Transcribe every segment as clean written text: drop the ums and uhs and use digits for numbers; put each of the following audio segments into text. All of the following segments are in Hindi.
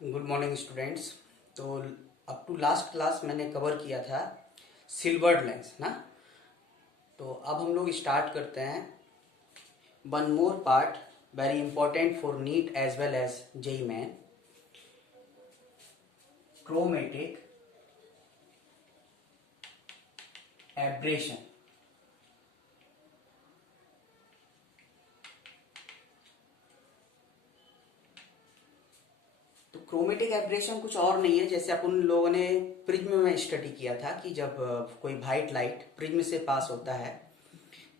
Good morning students. तो अप टू लास्ट क्लास मैंने कवर किया था सिल्वर्ड लेंस ना। तो अब हम लोग स्टार्ट करते हैं one more part very important for NEET as well as JEE Main, chromatic aberration. तो क्रोमेटिक एब्रेशन कुछ और नहीं है, जैसे अपन लोगों ने प्रिज्म में स्टडी किया था कि जब कोई वाइट लाइट प्रिज्म से पास होता है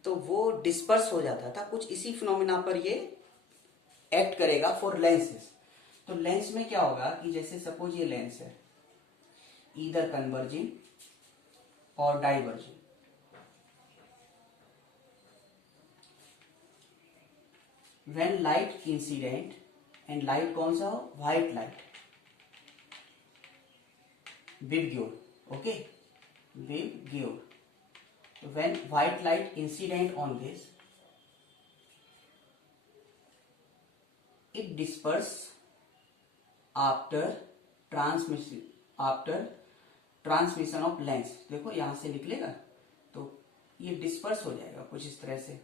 तो वो डिस्पर्स हो जाता था। कुछ इसी फिनोमिना पर ये एक्ट करेगा फॉर लेंसेज। तो लेंस में क्या होगा कि जैसे सपोज ये लेंस है, ईदर कन्वर्जिंग और diverging. When light incident, and light कौन सा हो, white light VIBGYOR, okay, VIBGYOR. when white light incident on this, it disperse after transmission of lens। देखो यहां से निकलेगा तो ये डिस्पर्स हो जाएगा कुछ इस तरह से।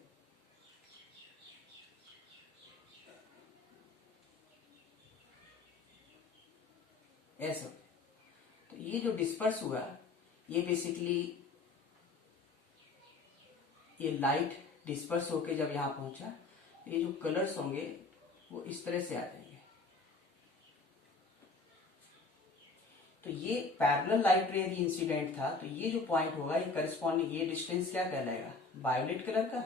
ऐसा तो ये जो डिस्पर्स हुआ ये बेसिकली ये लाइट डिस्पर्स होके जब यहां पहुंचा, ये जो कलर्स होंगे वो इस तरह से आ जाएंगे। तो ये पैरेलल लाइट रे यदि इंसिडेंट था तो ये जो पॉइंट होगा ये करस्पॉन्डिंग, ये डिस्टेंस क्या कहलाएगा, वायलेट कलर का,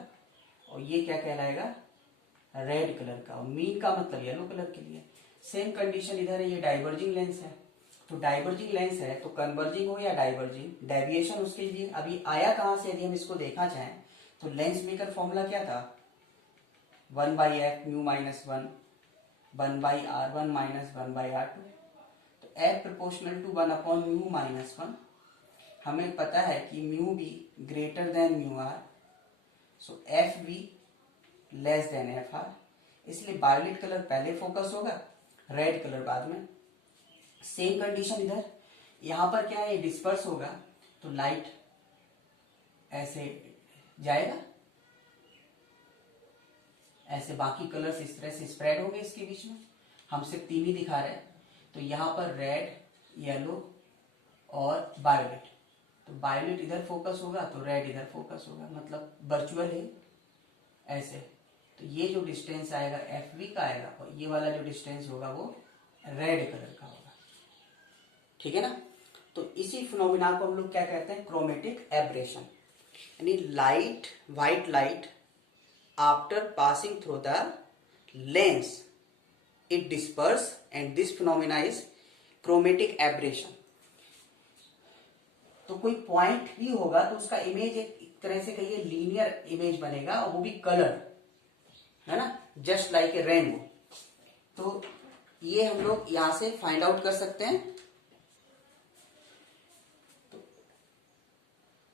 और ये क्या कहलाएगा, रेड कलर का, और मीन का मतलब येलो कलर के लिए। सेम कंडीशन इधर है, ये डाइवर्जिंग लेंस है। तो डाइवर्जिंग लेंस है तो कन्वर्जिंग हो या डाइवर्जिंग, डेविएशन उसके लिए अभी आया कहां से, यदि हम इसको देखा चाहें तो लेंस मेकर फॉर्मूला क्या था, 1/f mu minus 1 1/r1 minus 1/r2। तो f proportional to 1 mu minus 1। हमें पता है कि mu B greater than mu R, so F B less than F R. इसलिए वायलेट कलर पहले फोकस होगा, रेड कलर बाद में। सेम कंडीशन इधर, यहां पर क्या है, ये डिस्पर्स होगा तो लाइट ऐसे जाएगा, ऐसे बाकी कलर्स इस तरह से स्प्रेड होंगे इसके बीच में। हम सिर्फ तीन ही दिखा रहे हैं, तो यहां पर रेड, येलो और वायलेट। तो वायलेट इधर फोकस होगा तो रेड इधर फोकस होगा, मतलब वर्चुअल है ऐसे। तो ये जो डिस्टेंस आएगा एफ वी का आएगा, और ये वाला जो डिस्टेंस होगा वो रेड कलर का होगा, ठीक है ना। तो इसी फिनोमिना को हम लोग क्या कहते हैं, क्रोमेटिक एब्रेशन। यानी light, white light after passing through the lens it disperse and this phenomena is chromatic aberration। तो कोई पॉइंट भी होगा तो उसका इमेज एक तरह से कहिए लीनियर इमेज बनेगा, और वो भी कलर है ना, जस्ट लाइक ए रेनबो। तो ये हम लोग यहां से फाइंड आउट कर सकते हैं। तो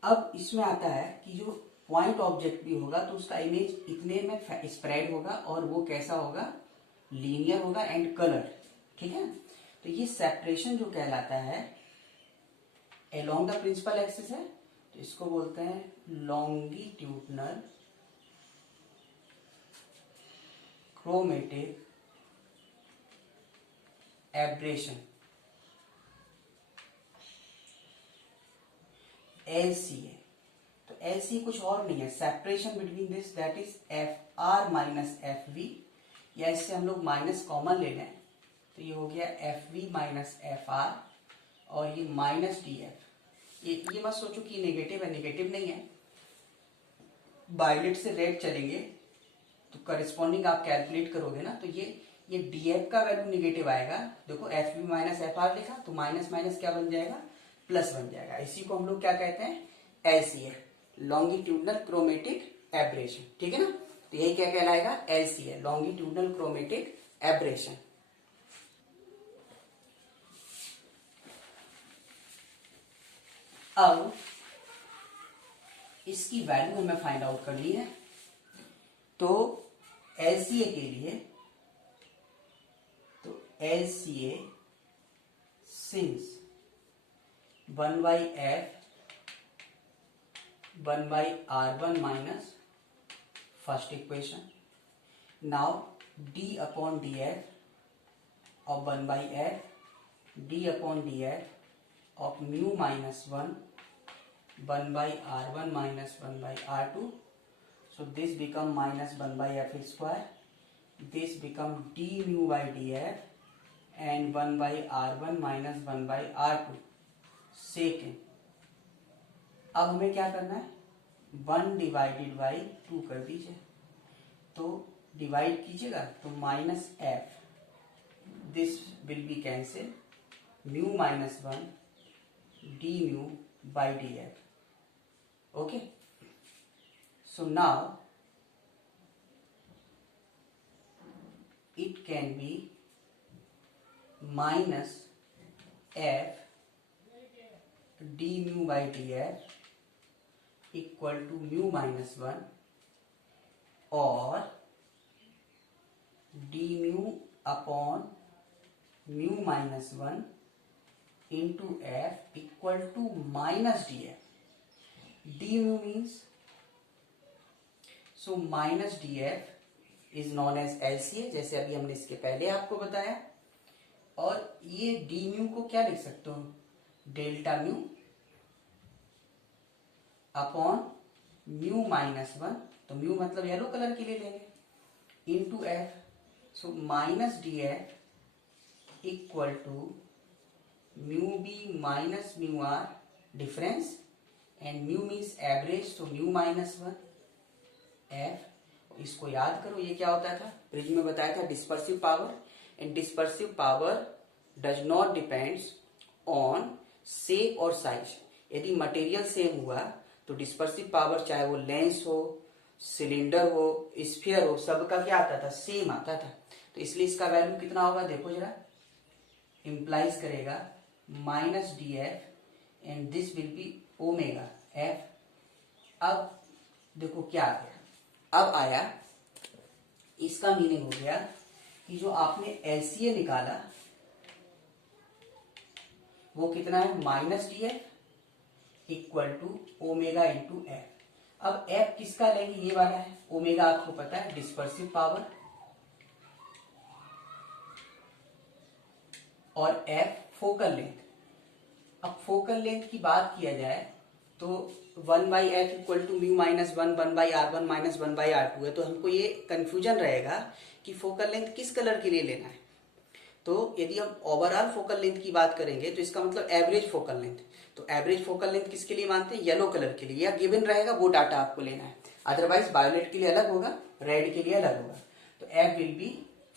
अब इसमें आता है कि जो पॉइंट ऑब्जेक्ट भी होगा तो उसका इमेज इतने में स्प्रेड होगा, और वो कैसा होगा, लीनियर होगा एंड कलर, ठीक है। तो ये सेपरेशन जो कहलाता है अलोंग द प्रिंसिपल एक्सिस है, तो इसको बोलते हैं लॉन्गिट्यूडनल क्रोमेटिक एब्रेशन, LCA। तो LCA कुछ और नहीं है, separation between this, that is F R minus F V, या इससे हम लोग माइनस कॉमन ले लें तो ये हो गया F V minus F R, और ये माइनस डी एफ। ये मत सोचो कि नेगेटिव है, नेगेटिव नहीं है। वायलेट से रेड चलेंगे तो करस्पॉन्डिंग आप कैलकुलेट करोगे ना, तो ये डी एफ का वैल्यू नेगेटिव आएगा। देखो F V minus F R लिखा तो माइनस माइनस क्या बन जाएगा, प्लस बन जाएगा। इसी को हम लोग क्या कहते हैं, LCA, लॉन्गिट्यूडनल क्रोमेटिक एब्रेशन, ठीक है ना। तो यही क्या कहलाएगा, LCA, लॉन्गिट्यूडनल क्रोमेटिक एब्रेशन। अब इसकी वैल्यू हमें फाइंड आउट करनी है। तो LCA के लिए, तो LCA since 1 by f 1 by r1 minus first equation. Now d upon df of 1 by f d upon df of mu minus 1 by r1 minus 1 by r2. So this become minus 1 by f square. This become d mu by df and 1 by r1 minus 1 by r2. Second, अब हमें क्या करना है, 1 डिवाइडेड बाई 2 कर दीजिए, तो डिवाइड कीजिएगा तो minus F, this will be cancel, mu minus 1 D mu by D F. Okay, so now it can be minus F d mu by df equal to mu minus 1 or d mu upon mu minus 1 into f equal to minus df. d mu means, so minus df is known as LCA, जैसे अभी हमने इसके पहले आपको बताया, और ये d mu को क्या लिख सकते हो, delta mu upon mu minus 1, तो म्यू मतलब येलो कलर के लिए लेंगे, into F, so minus D F equal to mu B minus mu R difference, and mu means average, तो म्यू माइनस 1 एफ. इसको याद करो, ये क्या होता था, प्रिज्म में बताया था dispersive power, and dispersive power does not depends on shape और साइज. यदि मटेरियल सेम हुआ तो डिस्पर्सिव पावर, चाहे वो लेंस हो, सिलेंडर हो, स्फीयर हो, सबका क्या आता था, सेम आता था. तो इसलिए इसका वैल्यू कितना होगा, देखो जरा, इंप्लाइज करेगा minus D F and this will be omega F. अब देखो क्या आ गया, अब आया, इसका मीनिंग हो गया कि जो आपने एलसीए निकाला वो कितना है, minus D F equal to omega into F. अब एफ किसका लेंगे, ये वाला है, ओमेगा आपको पता है डिस्पर्सिव पावर, और एफ फोकल लेंथ. अब फोकल लेंथ की बात किया जाए तो 1 by F equal to mu minus 1 by R1 minus 1 by R2 है, तो हमको ये कंफ्यूजन रहेगा कि फोकल लेंथ किस कलर के लिए लेना है. तो यदि हम ओवरऑल फोकल लेंथ की बात करेंगे तो इसका मतलब एवरेज फोकल लेंथ, तो एवरेज फोकल लेंथ किसके लिए मानते हैं, येलो कलर के लिए, या गिवन रहेगा वो डाटा आपको लेना है. अदरवाइज वायलेट के लिए अलग होगा, रेड के लिए अलग होगा. तो F will be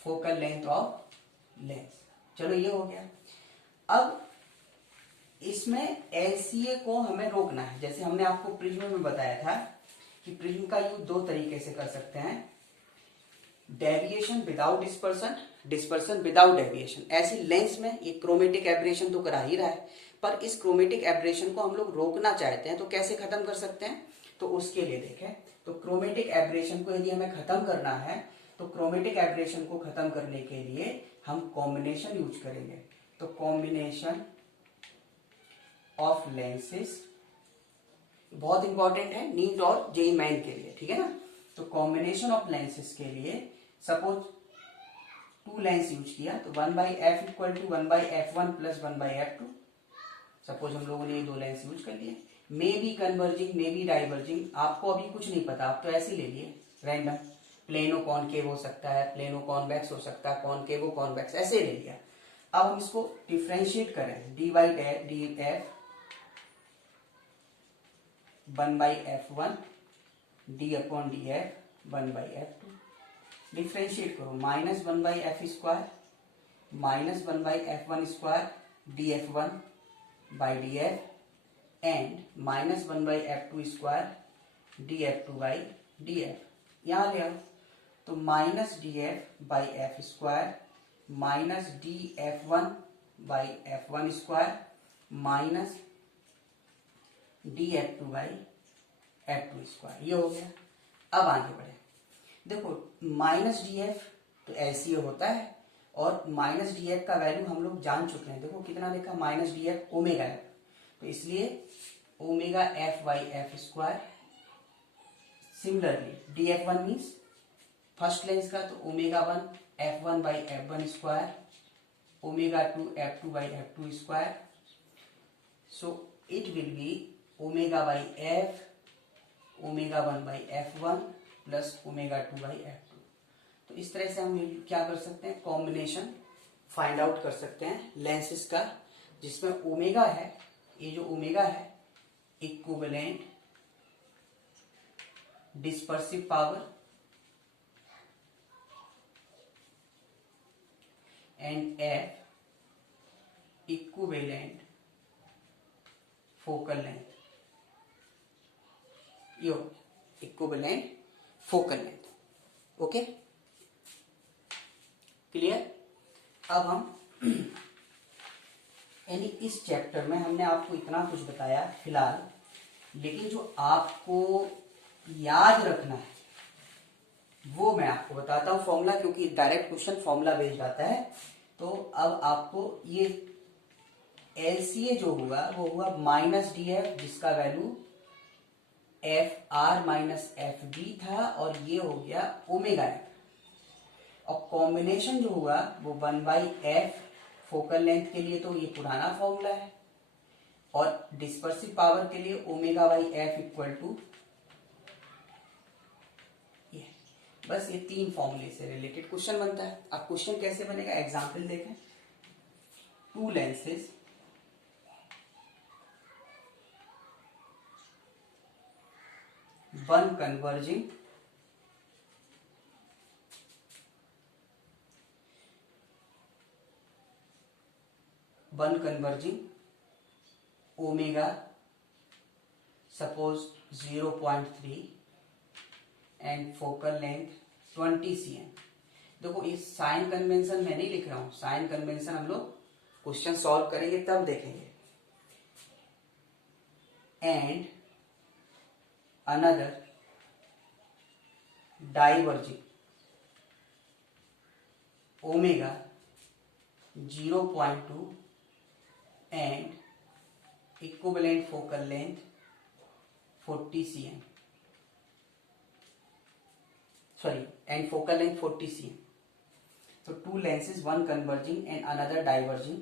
focal length of lens. चलो ये हो गया. अब इसमें एलसीए को हमें रोकना है. जैसे हमने आपको प्रिज्म में बताया था कि प्रिज्म का यूज दो तरीके से कर सकते हैं, deviation without dispersion, dispersion without deviation. ऐसे लेंस में ये क्रोमेटिक एब्रेशन तो करा ही रहा है, पर इस क्रोमेटिक एब्रेशन को हम लोग रोकना चाहते हैं, तो कैसे खत्म कर सकते हैं, तो उसके लिए देखें, तो क्रोमेटिक एब्रेशन को यदि हमें खत्म करना है तो क्रोमेटिक एब्रेशन को खत्म करने के लिए हम कॉम्बिनेशन यूज करेंगे. तो कॉम्बिनेशन ऑफ लेंसेस बहुत इंपॉर्टेंट है नीट और जेईई मेन के लिए, ठीक है ना. तो कॉम्बिनेशन ऑफ लेंसेस के लिए सपोज 2 लेंस यूज किया, तो 1 by F equal to 1 by F1 plus 1 by F2. Suppose हम लोगों ने ये 2 लेंस यूज कर लिए, maybe converging maybe diverging, आपको अभी कुछ नहीं पता, आप तो ऐसे ले लिए रैंडम, प्लेनो कॉनकेव हो सकता है, प्लेनो कॉन्वेक्स हो सकता है, कॉनकेवो कॉन्वेक्स, ऐसे ले लिया. अब हम इसको डिफ्रेंशिएट करें, D by D F 1 by F1 D upon D F 1 by F2. Differentiate करो, minus 1 by F square minus 1 by F1 square D F1 by D F and minus 1 by F2 square D F2 by D F. यहां ले आओ, तो minus D F by F square minus D F1 by F1 square minus D F2 by F2 square. ये हो गया. अब आगे बढ़े, देखो माइनस डी एफ तो एलसीए होता है और माइनस डी एफ का वैल्यू हम लोग जान चुके हैं, देखो कितना लिखा, minus D F omega F, तो इसलिए omega F by F square. Similarly D F one means first lens का, तो omega one F one by F one square, omega two F two by F two square, so it will be omega by F omega one by F one plus omega two by F to. तो इस तरह से हम क्या कर सकते हैं, कॉम्बिनेशन फाइंड आउट कर सकते हैं लेंसेज का, जिसमें ओमेगा है, ये जो ओमेगा है equivalent dispersive power and F equivalent focal length, yo equivalent focal length. Okay, clear. अब हम यानी इस चैप्टर में हमने आपको इतना कुछ बताया फिलहाल, लेकिन जो आपको याद रखना है वो मैं आपको बताता हूं फॉर्मूला, क्योंकि डायरेक्ट क्वेश्चन फॉर्मूला बेस्ड जाता है। तो अब आपको ये एलसीए जो हुआ वो हुआ माइनस डी एफ, जिसका value F R minus F D था, और ये हो गया ओमेगा एफ, और कॉम्बिनेशन जो हुआ वो 1/f फोकल लेंथ के लिए, तो ये पुराना फॉर्मूला है, और डिस्पर्सिव पावर के लिए omega by F equal to, बस ये तीन फॉर्मूले से रिलेटेड क्वेश्चन बनता है। अब क्वेश्चन कैसे बनेगा, एग्जांपल देखें। To lenses one converging omega suppose 0.3 and focal length 20 cm। देखो इस साइन कन्वेंशन मैं नहीं लिख रहा हूं, साइन कन्वेंशन हम लोग क्वेश्चन सॉल्व करेंगे तब देखेंगे। And another diverging omega 0.2 and equivalent focal length 40 cm, sorry, and focal length 40 cm. So two lenses, one converging and another diverging,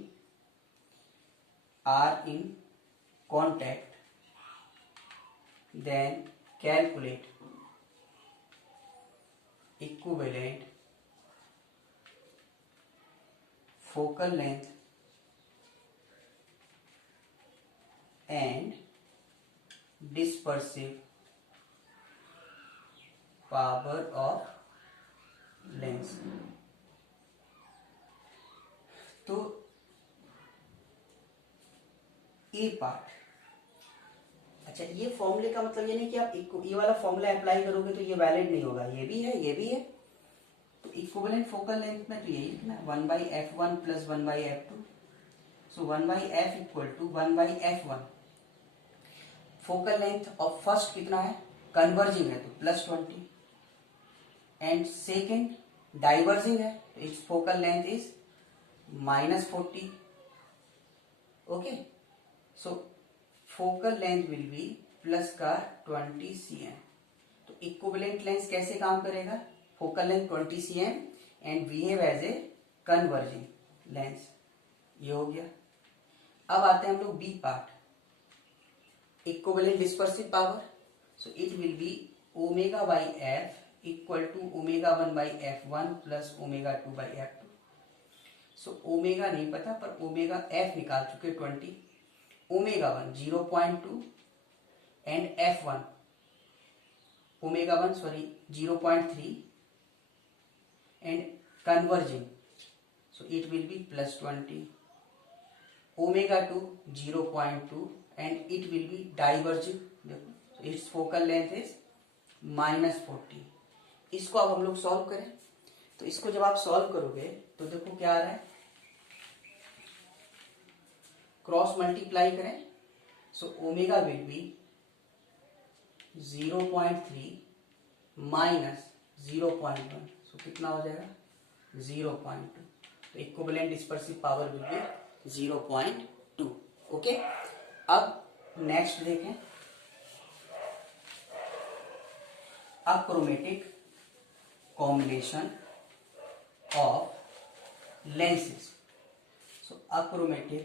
are in contact. Then calculate equivalent focal length and dispersive power of lens. तो ए पार्ट, अच्छा ये फॉर्मूले का मतलब ये नहीं कि आप ये वाला फॉर्मूला अप्लाई करोगे तो ये वैलिड नहीं होगा, ये भी है ये भी है। तो इक्विवेलेंट फोकल लेंथ में तो यही लिखना है 1/f1 plus 1/f2, so 1/f equal to 1/f1। Focal length of first कितना है, कन्वर्जिंग है तो +20, एंड सेकेंड डाइवर्जिंग है तो it's focal length is -40। Okay, so focal length will be plus का 20 cm। तो इक्विवेलेंट लेंस कैसे काम करेगा, focal length 20 cm and behave as a converging lens, ये हो गया। अब आते हैं हम लोग B part, equivalent dispersive power, so it will be omega by F equal to omega 1/f1 plus omega 2/f2। So omega नहीं पता पर ओमेगा एफ निकाल चुके 20, omega 1 0.2 and f1 omega 1 sorry 0.3 and converging, so it will B +20, omega 2 0.2 and it will B diverging, देखो इट्स फोकल लेंथ इज -40। इसको अब हम लोग सॉल्व करें, तो इसको जब आप सॉल्व करोगे तो देखो क्या आ रहा है, क्रॉस मल्टीप्लाई करें, so omega will be 0.3 minus 0.1, सो कितना हो जाएगा 0.2। तो तो equivalent dispersive power will be 0.2। Okay, अब नेक्स्ट देखें achromatic combination of lenses. So achromatic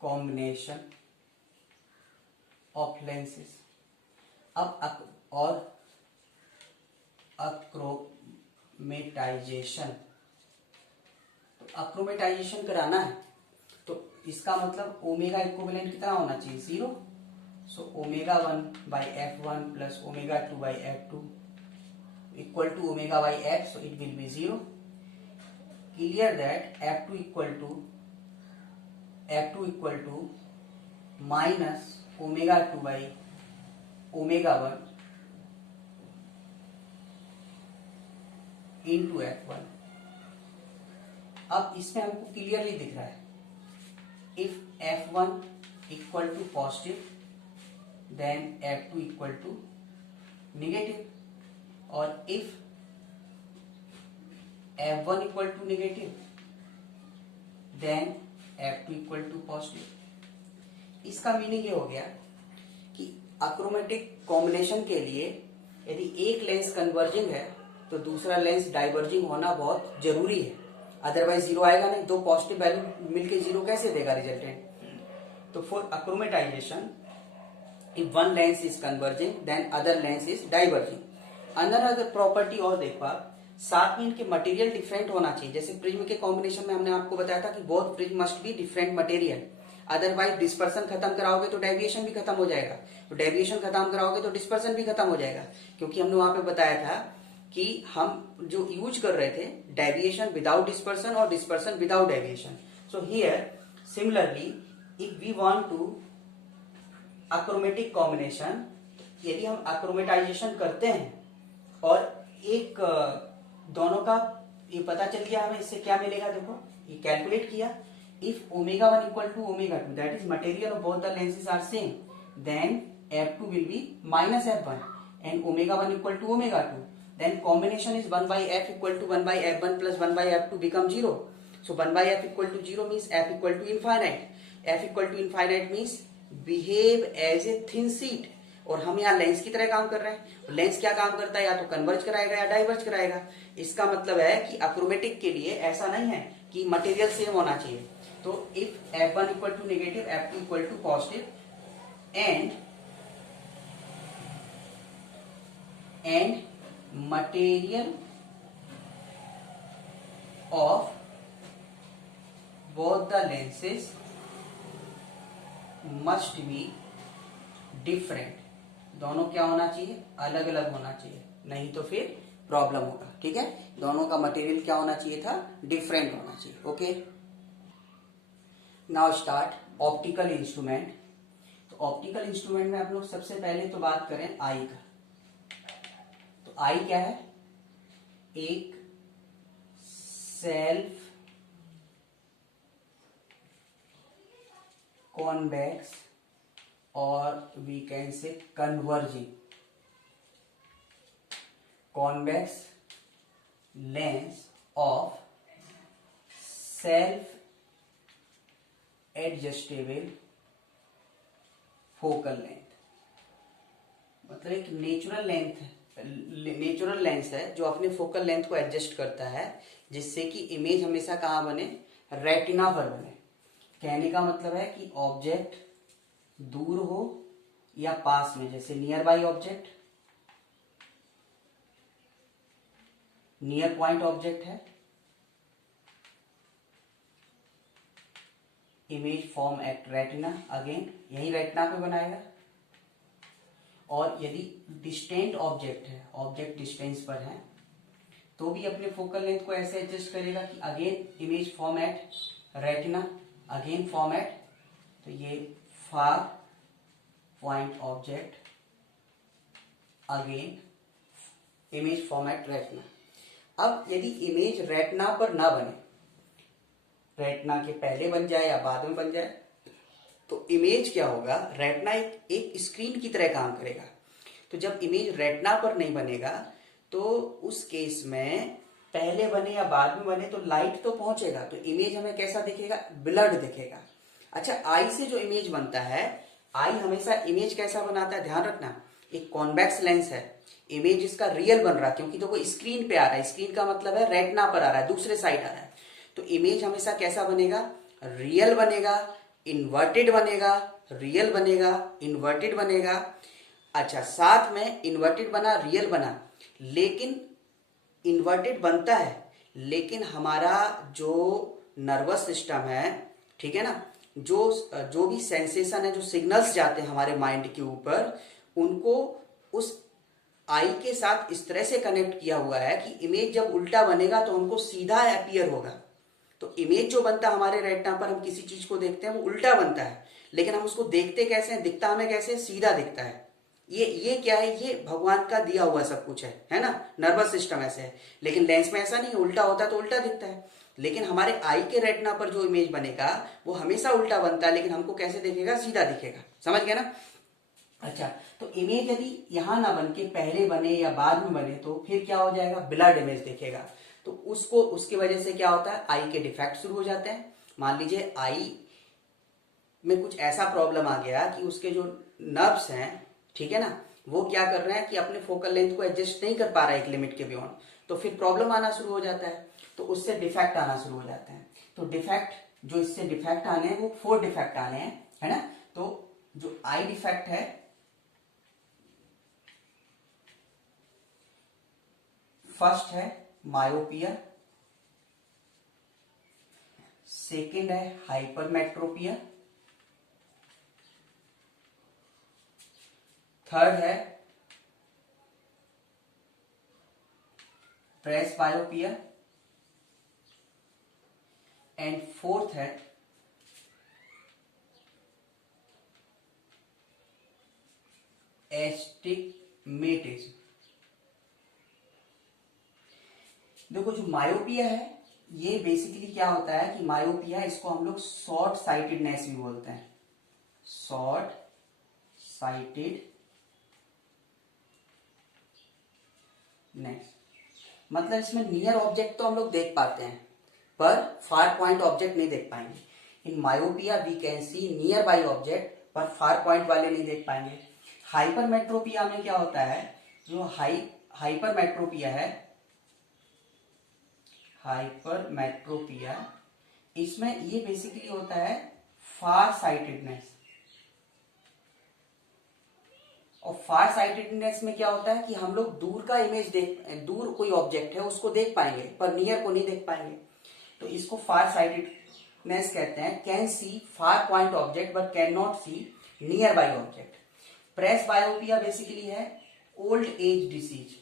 combination of lenses. अब और अक्रोमेटाइजेशन, तो अक्रोमेटाइजेशन कराना है तो इसका मतलब ओमेगा इक्विवेलेंट कितना होना चाहिए, 0। So omega 1 by f1 plus omega 2 by f2 equal to omega by f, so it will be 0. Clear that f2 equal to minus omega 2 by omega 1 into f1. अब इसमें हमको क्लियरली दिख रहा है, if f1 equal to positive then f2 equal to negative, और if f1 equal to negative then f2 equal to positive. इसका मीनिंग ये हो गया कि अक्रोमेटिक कॉम्बिनेशन के लिए यदि एक लेंस कन्वर्जिंग है तो दूसरा लेंस डाइवर्जिंग होना बहुत जरूरी है, अदरवाइज जीरो आएगा नहीं। दो पॉजिटिव वैल्यू मिलके जीरो कैसे देगा रिजल्टेंट। तो for अक्रोमेटाइजेशन if one lens is converging then other lens is diverging. another property और देखो आप, साथ में इनके मटेरियल डिफरेंट होना चाहिए। जैसे प्रिज्म के कॉम्बिनेशन में हमने आपको बताया था कि both prism must be different material, otherwise dispersion खत्म कराओगे तो डेविएशन भी खत्म हो जाएगा, तो डेविएशन खत्म कराओगे तो डिस्पर्सन भी खत्म हो जाएगा, क्योंकि हमने वहां पे बताया था कि हम जो यूज कर रहे थे डेविएशन विदाउट डिस्पर्सन और dispersion without deviation. So here similarly if we want to achromatic combination, यदि हम अक्रोमेटाइजेशन करते हैं और एक दोनों का ये पता चल गया हमें, इससे क्या मिलेगा देखो, ये कैलकुलेट किया, if omega 1 equal to omega 2 that is material of both the lenses are same then f2 will be minus f1 and omega 1 equal to omega 2 then combination is 1 by f equal to 1 by f1 plus 1 by f2 become 0. So 1 by f equal to 0 means f equal to infinite. f equal to infinite means behave as a thin sheet. और हम यहाँ लेंस की तरह काम कर रहे हैं। लेंस क्या काम करता है, या तो कन्वर्ज कराएगा या डाइवर्ज कराएगा। इसका मतलब है कि अक्रोमेटिक के लिए ऐसा नहीं है कि मटेरियल सेम होना चाहिए। तो if f1 equal to negative f2 equal to positive and material of both the lenses must be different. दोनों क्या होना चाहिए, अलग अलग होना चाहिए, नहीं तो फिर प्रॉब्लम होगा। ठीक है, दोनों का मटेरियल क्या होना चाहिए था, डिफरेंट होना चाहिए। Okay, now start optical instrument. तो ऑप्टिकल इंस्ट्रूमेंट में आप लोग सबसे पहले तो बात करें आई का। आई क्या है, एक सेल्फ कॉन्वेक्स और we can say converging convex lens of self adjustable focal length. मतलब एक नेचुरल लेंस है जो अपने फोकल लेंथ को एडजस्ट करता है, जिससे कि इमेज हमेशा कहां बने, रेटिना पर बने। कहने का मतलब है कि ऑब्जेक्ट दूर हो या पास में, जैसे nearby object, near point object है, image form at retina, again यही रेटिना पे बनाएगा। और यदि डिस्टेंट ऑब्जेक्ट है, ऑब्जेक्ट डिस्टेंस पर है, तो भी अपने फोकल लेंथ को ऐसे एडजस्ट करेगा कि again image form at retina, again form at, तो ये far point object, again image form at retina. अब यदि इमेज रेटिना पर ना बने, रेटिना के पहले बन जाए या बाद में बन जाए, तो इमेज क्या होगा, रेटिना एक स्क्रीन की तरह काम करेगा। तो जब इमेज रेटिना पर नहीं बनेगा तो उस केस में पहले बने या बाद में बने तो लाइट तो पहुंचेगा, तो इमेज हमें कैसा दिखेगा, ब्लर्ड दिखेगा। अच्छा, आई से जो इमेज बनता है, आई हमेशा इमेज कैसा बनाता है, ध्यान रखना, एक कॉन्वेक्स लेंस है, इमेज इसका रियल बन रहा है, क्योंकि देखो स्क्रीन पे आ रहा है, स्क्रीन का मतलब है रेटिना पर आ रहा है, दूसरे साइड आ रहा है, तो इमेज हमेशा कैसा बनेगा, रियल बनेगा, इन्वर्टेड बनेगा, रियल बनेगा, इन्वर्टेड बनेगा। अच्छा, साथ में इन्वर्टेड बना, रियल बना, लेकिन इन्वर्टेड बनता है, लेकिन हमारा जो नर्वस सिस्टम है, ठीक है ना, जो भी सेंसेशन है, जो सिग्नल्स जाते हैं हमारे माइंड के ऊपर, उनको उस आई के साथ इस तरह से कनेक्ट किया हुआ है कि इमेज जब उल्टा बनेगा तो उनको सीधा अपीयर होगा। तो इमेज जो बनता है हमारे रेटिना पर, हम किसी चीज को देखते हैं वो उल्टा बनता है, लेकिन हम उसको देखते कैसे हैं, दिखता हमें कैसे, सीधा दिखता है। ये क्या है, ये भगवान का दिया हुआ सब कुछ है ना, नर्वस सिस्टम ऐसे है। लेकिन लेंस में ऐसा नहीं है, उल्टा होता है तो उल्टा दिखता है, लेकिन हमारे आई के रेटिना पर जो इमेज बनेगा वो हमेशा उल्टा बनता है, लेकिन हमको कैसे दिखेगा, सीधा दिखेगा। समझ गया ना। अच्छा, तो इमेज यदि यहां ना बन के पहले बने या बाद में बने तो फिर क्या हो जाएगा, ब्लर्ड इमेज दिखेगा। तो उसको, उसकी वजह से क्या होता है, आई के डिफेक्ट शुरू हो जाते हैं। मान लीजिए आई में कुछ ऐसा प्रॉब्लम आ गया कि उसके जो नर्व्स हैं, ठीक है ना, वो क्या कर रहे हैं कि अपने फोकल लेंथ को एडजस्ट नहीं कर पा रहा है एक लिमिट के बियॉन्ड, तो फिर प्रॉब्लम आना शुरू हो जाता है, तो उससे डिफेक्ट आना शुरू हो जाते हैं। तो डिफेक्ट, जो इससे डिफेक्ट आने हैं वो 4 डिफेक्ट आने हैं, है ना। तो जो आई डिफेक्ट है, फर्स्ट है मायोपिया, सेकंड है हाइपरमेट्रोपिया, थर्ड है प्रेसबायोपिया, एंड फोर्थ है एस्टिग्मेटिज्म। देखो, जो मायोपिया है ये बेसिकली क्या होता है कि मायोपिया, इसको हम लोग शॉर्ट साइटेडनेस भी बोलते हैं, शॉर्ट साइटेडनेस, मतलब इसमें नियर ऑब्जेक्ट तो हम लोग देख पाते हैं पर फार पॉइंट ऑब्जेक्ट नहीं देख पाएंगे। In myopia we can see nearby object पर फार पॉइंट वाले नहीं देख पाएंगे। हाइपरमेट्रोपिया में क्या होता है, जो हाइपरमेट्रोपिया है, हाइपरमेट्रोपिया, इसमें ये बेसिकली होता है फार साइटेडनेस। और फार साइटेडनेस में क्या होता है कि हम लोग दूर का इमेज दूर कोई ऑब्जेक्ट है उसको देख पाएंगे पर नियर को नहीं देख पाएंगे, तो इसको फार साइटेडनेस कहते हैं। Can see far point object but can not see nearby object. Presbyopia basically है ओल्ड एज डिसीज।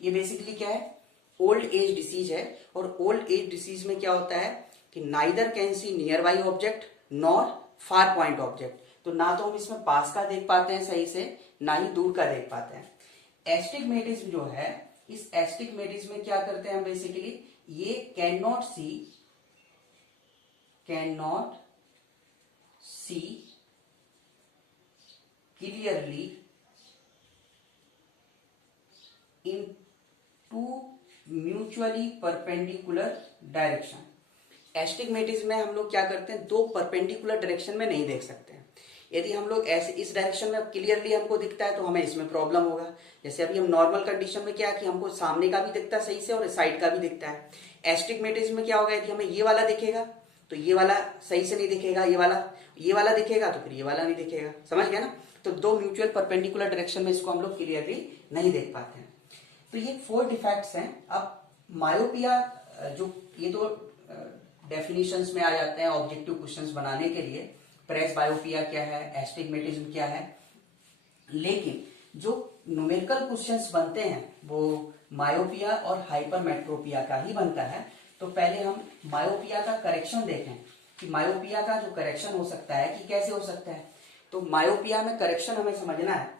ये बेसिकली क्या है, ओल्ड एज डिसीज है। और ओल्ड एज डिसीज में क्या होता है कि neither can see nearby object nor far point object, तो ना तो हम इसमें पास का देख पाते हैं सही से, ना ही दूर का देख पाते हैं। एस्टिग्मेटिज्म जो है, इस एस्टिग्मेटिज्म में क्या करते हैं हम बेसिकली, ये can not see clearly in two mutually perpendicular direction. Astigmatism में हम लोग क्या करते हैं, दो परपेंडिकुलर डायरेक्शन में नहीं देख सकते हैं। यदि हम लोग ऐसे इस डायरेक्शन में क्लियरली हमको दिखता है तो हमें इसमें प्रॉब्लम होगा। जैसे अभी हम नॉर्मल कंडीशन में क्या कि हमको सामने का भी दिखता है सही से और साइड का भी दिखता है। एस्टिग्मेटिज्म में क्या होगा, यदि हमें ये वाला दिखेगा तो ये वाला सही से नहीं दिखेगा, ये वाला दिखेगा तो फिर ये वाला नहीं दिखेगा। समझ गया ना। तो दो म्यूचुअल परपेंडिकुलर डायरेक्शन में इसको हम लोग क्लियरली नहीं देख पाते हैं। तो ये 4 डिफेक्ट्स हैं। अब मायोपिया, जो ये तो डेफिनेशंस में आ जाते हैं ऑब्जेक्टिव क्वेश्चंस बनाने के लिए, प्रेसबायोपिया क्या है, एस्टिग्मेटिज्म क्या है, लेकिन जो न्यूमेरिकल क्वेश्चंस बनते हैं वो मायोपिया और हाइपरमेट्रोपिया का ही बनता है। तो पहले हम मायोपिया का करेक्शन देखें कि मायोपिया का जो करेक्शन हो सकता है कि कैसे हो सकता है। तो मायोपिया में करेक्शन हमें समझना है।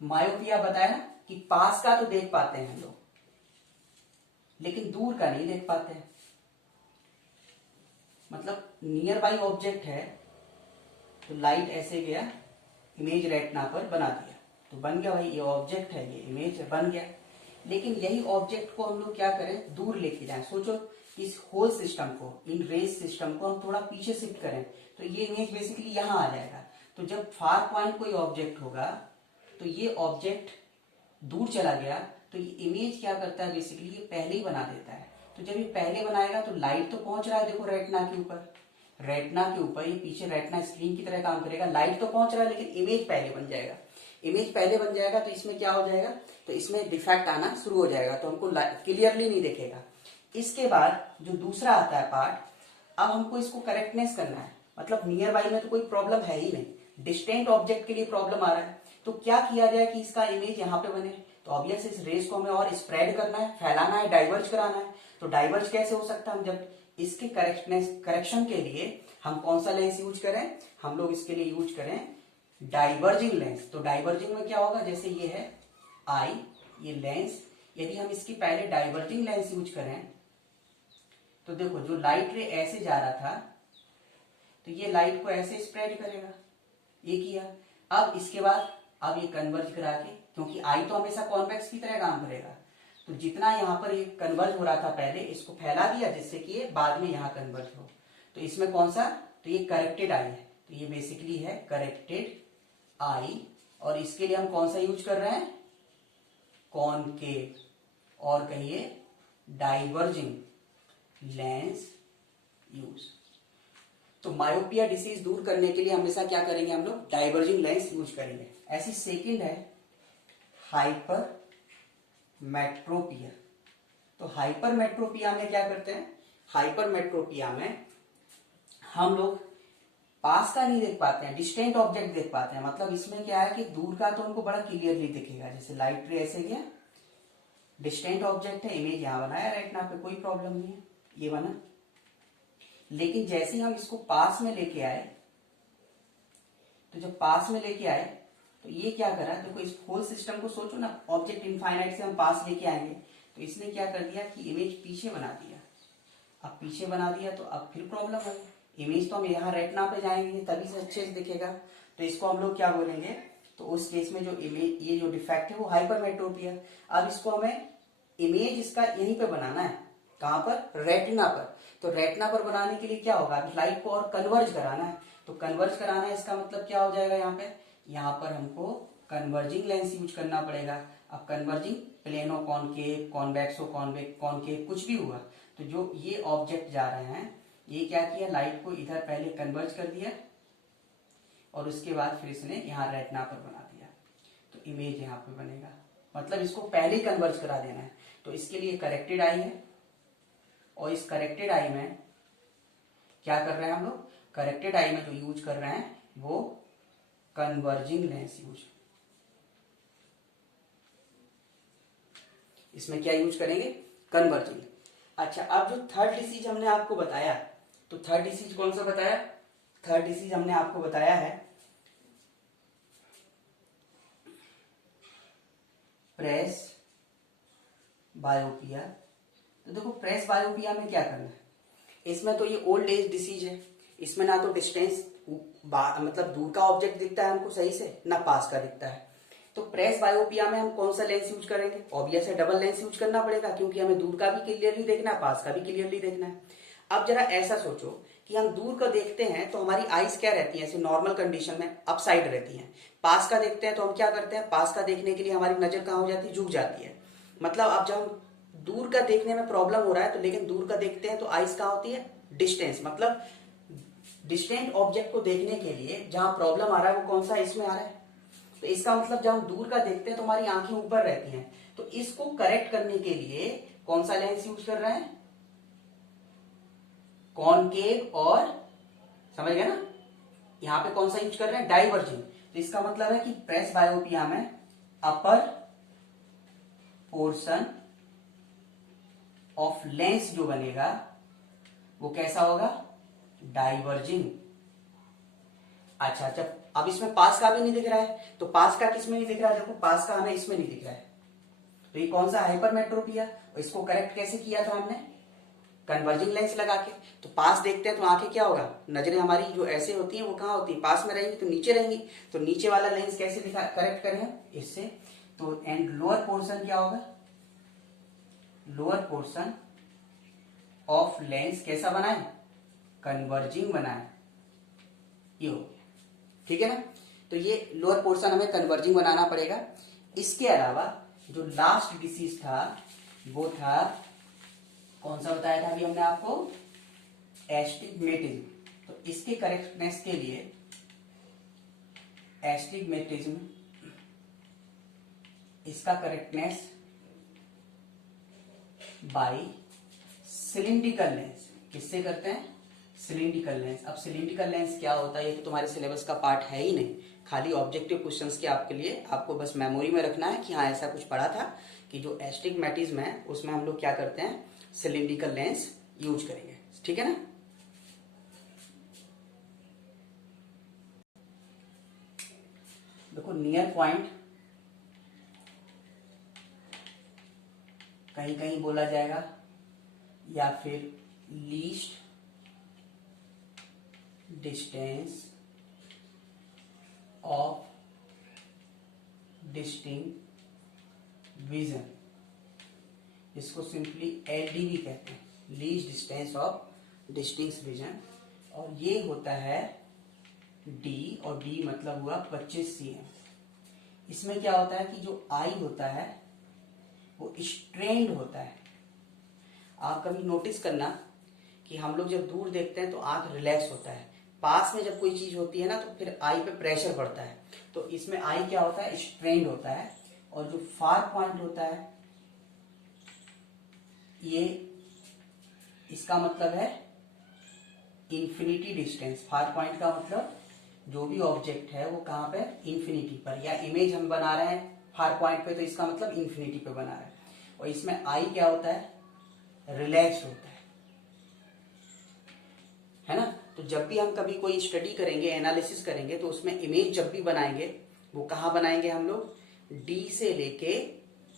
मायोपिया बताया ना कि पास का तो देख पाते हैं हम लोग, लेकिन दूर का नहीं देख पाते हैं। मतलब नियर बाई ऑब्जेक्ट है तो लाइट ऐसे गया, इमेज रेटिना पर बना दिया, तो बन गया भाई, ये ऑब्जेक्ट है, ये इमेज बन गया। लेकिन यही ऑब्जेक्ट को हम लोग क्या करें, दूर लेके जाएं। सोचो इस होल सिस्टम को, इन रेज सिस्टम को हम थोड़ा पीछे शिफ्ट करें तो ये इमेज बेसिकली यहां आ जाएगा। तो जब फार पॉइंट कोई ऑब्जेक्ट होगा तो ये ऑब्जेक्ट दूर चला गया, तो ये इमेज क्या करता है, बेसिकली ये पहले ही बना देता है। तो जब ये पहले बनाएगा तो लाइट तो पहुंच रहा है, देखो रेटिना के ऊपर, रेटिना के ऊपर, ये पीछे रेटिना स्क्रीन की तरह काम करेगा, लाइट तो पहुंच रहा है लेकिन इमेज पहले बन जाएगा। इमेज पहले बन जाएगा तो इसमें क्या हो जाएगा, तो इसमें डिफेक्ट आना शुरू हो जाएगा, तो हमको क्लियरली नहीं दिखेगा। इसके बाद जो दूसरा आता है पार्ट, अब हमको इसको करेक्टनेस करना है, मतलब नियर बाई में तो कोई प्रॉब्लम है ही नहीं, डिस्टेंट ऑब्जेक्ट के लिए प्रॉब्लम आ रहा है। तो क्या किया जाए कि इसका इमेज यहाँ पे बने, तो ऑब्वियस इस रेस को हमें और स्प्रेड करना है, फैलाना है, डाइवर्ज कराना है। तो डाइवर्ज कैसे हो सकता है, हम जब इसके करेक्शन के लिए हम कौन सा लेंस यूज करें, हम लोग इसके लिए यूज करें डाइवर्जिंग लेंस। तो डाइवर्जिंग में क्या होगा, जैसे ये है आई, ये लेंस, यदि हम इसकी पहले डाइवर्जिंग लेंस यूज करें तो देखो जो लाइट रे ऐसे जा रहा था तो ये लाइट को ऐसे स्प्रेड करेगा, ये किया। अब इसके बाद अब ये कन्वर्ज करा के, क्योंकि आई तो हमेशा कॉन्वेक्स की तरह काम करेगा, तो जितना यहाँ पर ये कन्वर्ज हो रहा था पहले, इसको फैला दिया जिससे कि ये बाद में यहाँ कन्वर्ज हो। तो इसमें कौन सा, तो ये करेक्टेड आई है, तो ये बेसिकली है करेक्टेड आई। और इसके लिए हम कौन सा यूज कर रहे हैं, कॉनकेव, और कहिए डाइवर्जिंग लेंस यूज। तो मायोपिया डिसीज दूर करने के लिए हमेशा क्या करेंगे, हम लोग डाइवर्जिंग लेंस यूज करेंगे। ऐसी सेकंड है हाइपर मेट्रोपिया। तो हाइपर मेट्रोपिया में क्या करते हैं, हाइपर मेट्रोपिया में हम लोग पास का नहीं देख पाते हैं, डिस्टेंट ऑब्जेक्ट देख पाते हैं। मतलब इसमें क्या है कि दूर का तो उनको बड़ा क्लियरली दिखेगा, जैसे लाइट रे ऐसे गया, डिस्टेंट ऑब्जेक्ट है, इमेज यहां बनाया रेटिना पे, कोई प्रॉब्लम नहीं है, ये बना। लेकिन जैसे हम इसको पास में लेके आए, तो जब पास में लेके आए तो ये क्या करा, देखो इस होल सिस्टम को सोचो ना, ऑब्जेक्ट इनफाइनाइट से हम पास लेके आएंगे, तो इसने क्या कर दिया कि इमेज पीछे बना दिया। अब पीछे बना दिया तो अब फिर प्रॉब्लम है, इमेज तो हम यहाँ रेटिना पे जाएंगे तभी से अच्छे से दिखेगा। तो इसको हम लोग क्या बोलेंगे, तो उस केस में जो इमेज, ये जो डिफेक्ट है वो हाइपरमेट्रोपिया। अब इसको हमें इमेज इसका यहीं पे बनाना है, कहां पर, रेटिना पर। तो रेटिना पर बनाने के लिए क्या होगा, अभी लाइट को और कन्वर्ज कराना है। तो कन्वर्ज कराना है, इसका मतलब क्या हो जाएगा, यहाँ पर हमको कन्वर्जिंग लेंस यूज करना पड़ेगा। अब कन्वर्जिंग, प्लेनो कॉनकेव, कॉन्वेक्सो कॉनकेव, कुछ भी हुआ, तो जो ये ऑब्जेक्ट जा रहे हैं, ये क्या किया, लाइट को इधर पहले कन्वर्ज कर दिया और उसके बाद फिर इसने यहाँ रेटिना पर बना दिया, तो इमेज यहाँ पे बनेगा। मतलब इसको पहले ही कन्वर्ज करा देना है। तो इसके लिए करेक्टेड आई है, और इस करेक्टेड आई में क्या कर रहे हैं हम लोग, करेक्टेड आई में जो यूज कर रहे हैं वो कन्वर्जिंग लेंस यूज। इसमें क्या यूज करेंगे, कन्वर्जिंग। अच्छा, अब जो थर्ड डिसीज हमने आपको बताया, तो थर्ड डिसीज कौन सा बताया, थर्ड डिसीज हमने आपको बताया है प्रेस बायोपिया। तो देखो प्रेस बायोपिया में क्या करना है, इसमें तो ये ओल्ड एज डिसीज है, इसमें ना तो डिस्टेंस मतलब दूर का ऑब्जेक्ट दिखता है हमको सही से, ना पास का दिखता है। तो प्रेस बायोपिया में हम कौन सा लेंस यूज करेंगे, ऑब्वियस है डबल लेंस यूज करना पड़ेगा, क्योंकि हमें दूर का भी क्लियरली देखना है, पास का भी क्लियरली देखना है। अब जरा ऐसा सोचो कि हम दूर का देखते हैं तो हमारी आईज क्या रहती है, ऐसे नॉर्मल कंडीशन में अप साइड रहती हैं। पास का देखते हैं तो हम क्या करते हैं, पास का देखने के लिए हमारी नजर कहाँ हो जाती है, झुक जाती है। मतलब अब जब हम दूर का देखने में प्रॉब्लम हो रहा है, तो लेकिन दूर का देखते हैं तो आईज कहाँ होती है, डिस्टेंस, मतलब डिस्टेंट ऑब्जेक्ट को देखने के लिए जहां प्रॉब्लम आ रहा है वो कौन सा, इसमें आ रहा है। तो इसका मतलब जब हम दूर का देखते हैं तो हमारी आंखें ऊपर रहती हैं, तो इसको करेक्ट करने के लिए कौन सा लेंस यूज कर रहे हैं, कॉनकेव, और समझ गए ना, यहां पे कौन सा यूज कर रहे हैं, डाइवर्जिंग। तो इसका मतलब है कि प्रेस बायोपिया में अपर पोर्शन ऑफ लेंस जो बनेगा वो कैसा होगा, डाइवर्जिंग। अच्छा, जब अब इसमें पास का भी नहीं दिख रहा है, तो पास का किस में नहीं दिख रहा है, देखो पास का हमें इसमें नहीं दिख रहा है, तो ये कौन सा हाइपरमेट्रोपिया। और इसको करेक्ट कैसे किया था हमने, कन्वर्जिंग लेंस लगा के। तो पास देखते हैं तो आंखें क्या होगा, नजरें हमारी जो ऐसे होती हैं वो कहाँ होती है, पास में रहेंगी, तो नीचे रहेंगी। तो नीचे वाला लेंस कैसे दिखा करेक्ट करें हम इससे, तो एंड लोअर पोर्शन क्या होगा, लोअर पोर्शन ऑफ लेंस कैसा बनाए, कन्वर्जिंग बनाए, ये हो, ठीक है ना। तो ये लोअर पोर्शन हमें कन्वर्जिंग बनाना पड़ेगा। इसके अलावा जो लास्ट डिसीज था वो था, कौन सा बताया था अभी हमने आपको, एस्टिग्मेटिज्म। तो इसके करेक्टनेस के लिए एस्टिग्मेटिज्म, इसका करेक्टनेस बाय सिलिंड्रिकल लेंस, किससे करते हैं, सिलिंड्रिकल लेंस। अब सिलिंड्रिकल लेंस क्या होता है ये तो तुम्हारे सिलेबस का पार्ट है ही नहीं, खाली ऑब्जेक्टिव क्वेश्चंस के आपके लिए, आपको बस मेमोरी में रखना है कि हाँ ऐसा कुछ पढ़ा था कि जो एस्टिग्मेटिज्म है उसमें हम लोग क्या करते हैं, सिलिंड्रिकल लेंस यूज करेंगे, ठीक है ना। देखो नियर पॉइंट कहीं कहीं बोला जाएगा, या फिर least distance of distinct vision, इसको सिंपली एलडीवी कहते हैं, least distance of distinct vision. और ये होता है डी, और डी मतलब हुआ 25 cm। इसमें क्या होता है कि जो आई होता है वो स्ट्रेन्ड होता है। आप कभी नोटिस करना कि हम लोग जब दूर देखते हैं तो आंख रिलैक्स होता है, पास में जब कोई चीज होती है ना तो फिर आई पे प्रेशर पड़ता है। तो इसमें आई क्या होता है, स्ट्रेन्ड होता है। और जो फार पॉइंट होता है ये, इसका मतलब है इंफिनिटी डिस्टेंस। फार पॉइंट का मतलब जो भी ऑब्जेक्ट है वो कहां पे, इंफिनिटी पर, या इमेज हम बना रहे हैं फार पॉइंट पे तो इसका मतलब इंफिनिटी पे बना रहे हैं। और इसमें आई क्या होता है, रिलैक्स होता है ना। तो जब भी हम कभी कोई स्टडी करेंगे, एनालिसिस करेंगे, तो उसमें इमेज जब भी बनाएंगे वो कहाँ बनाएंगे हम लोग, डी से लेके,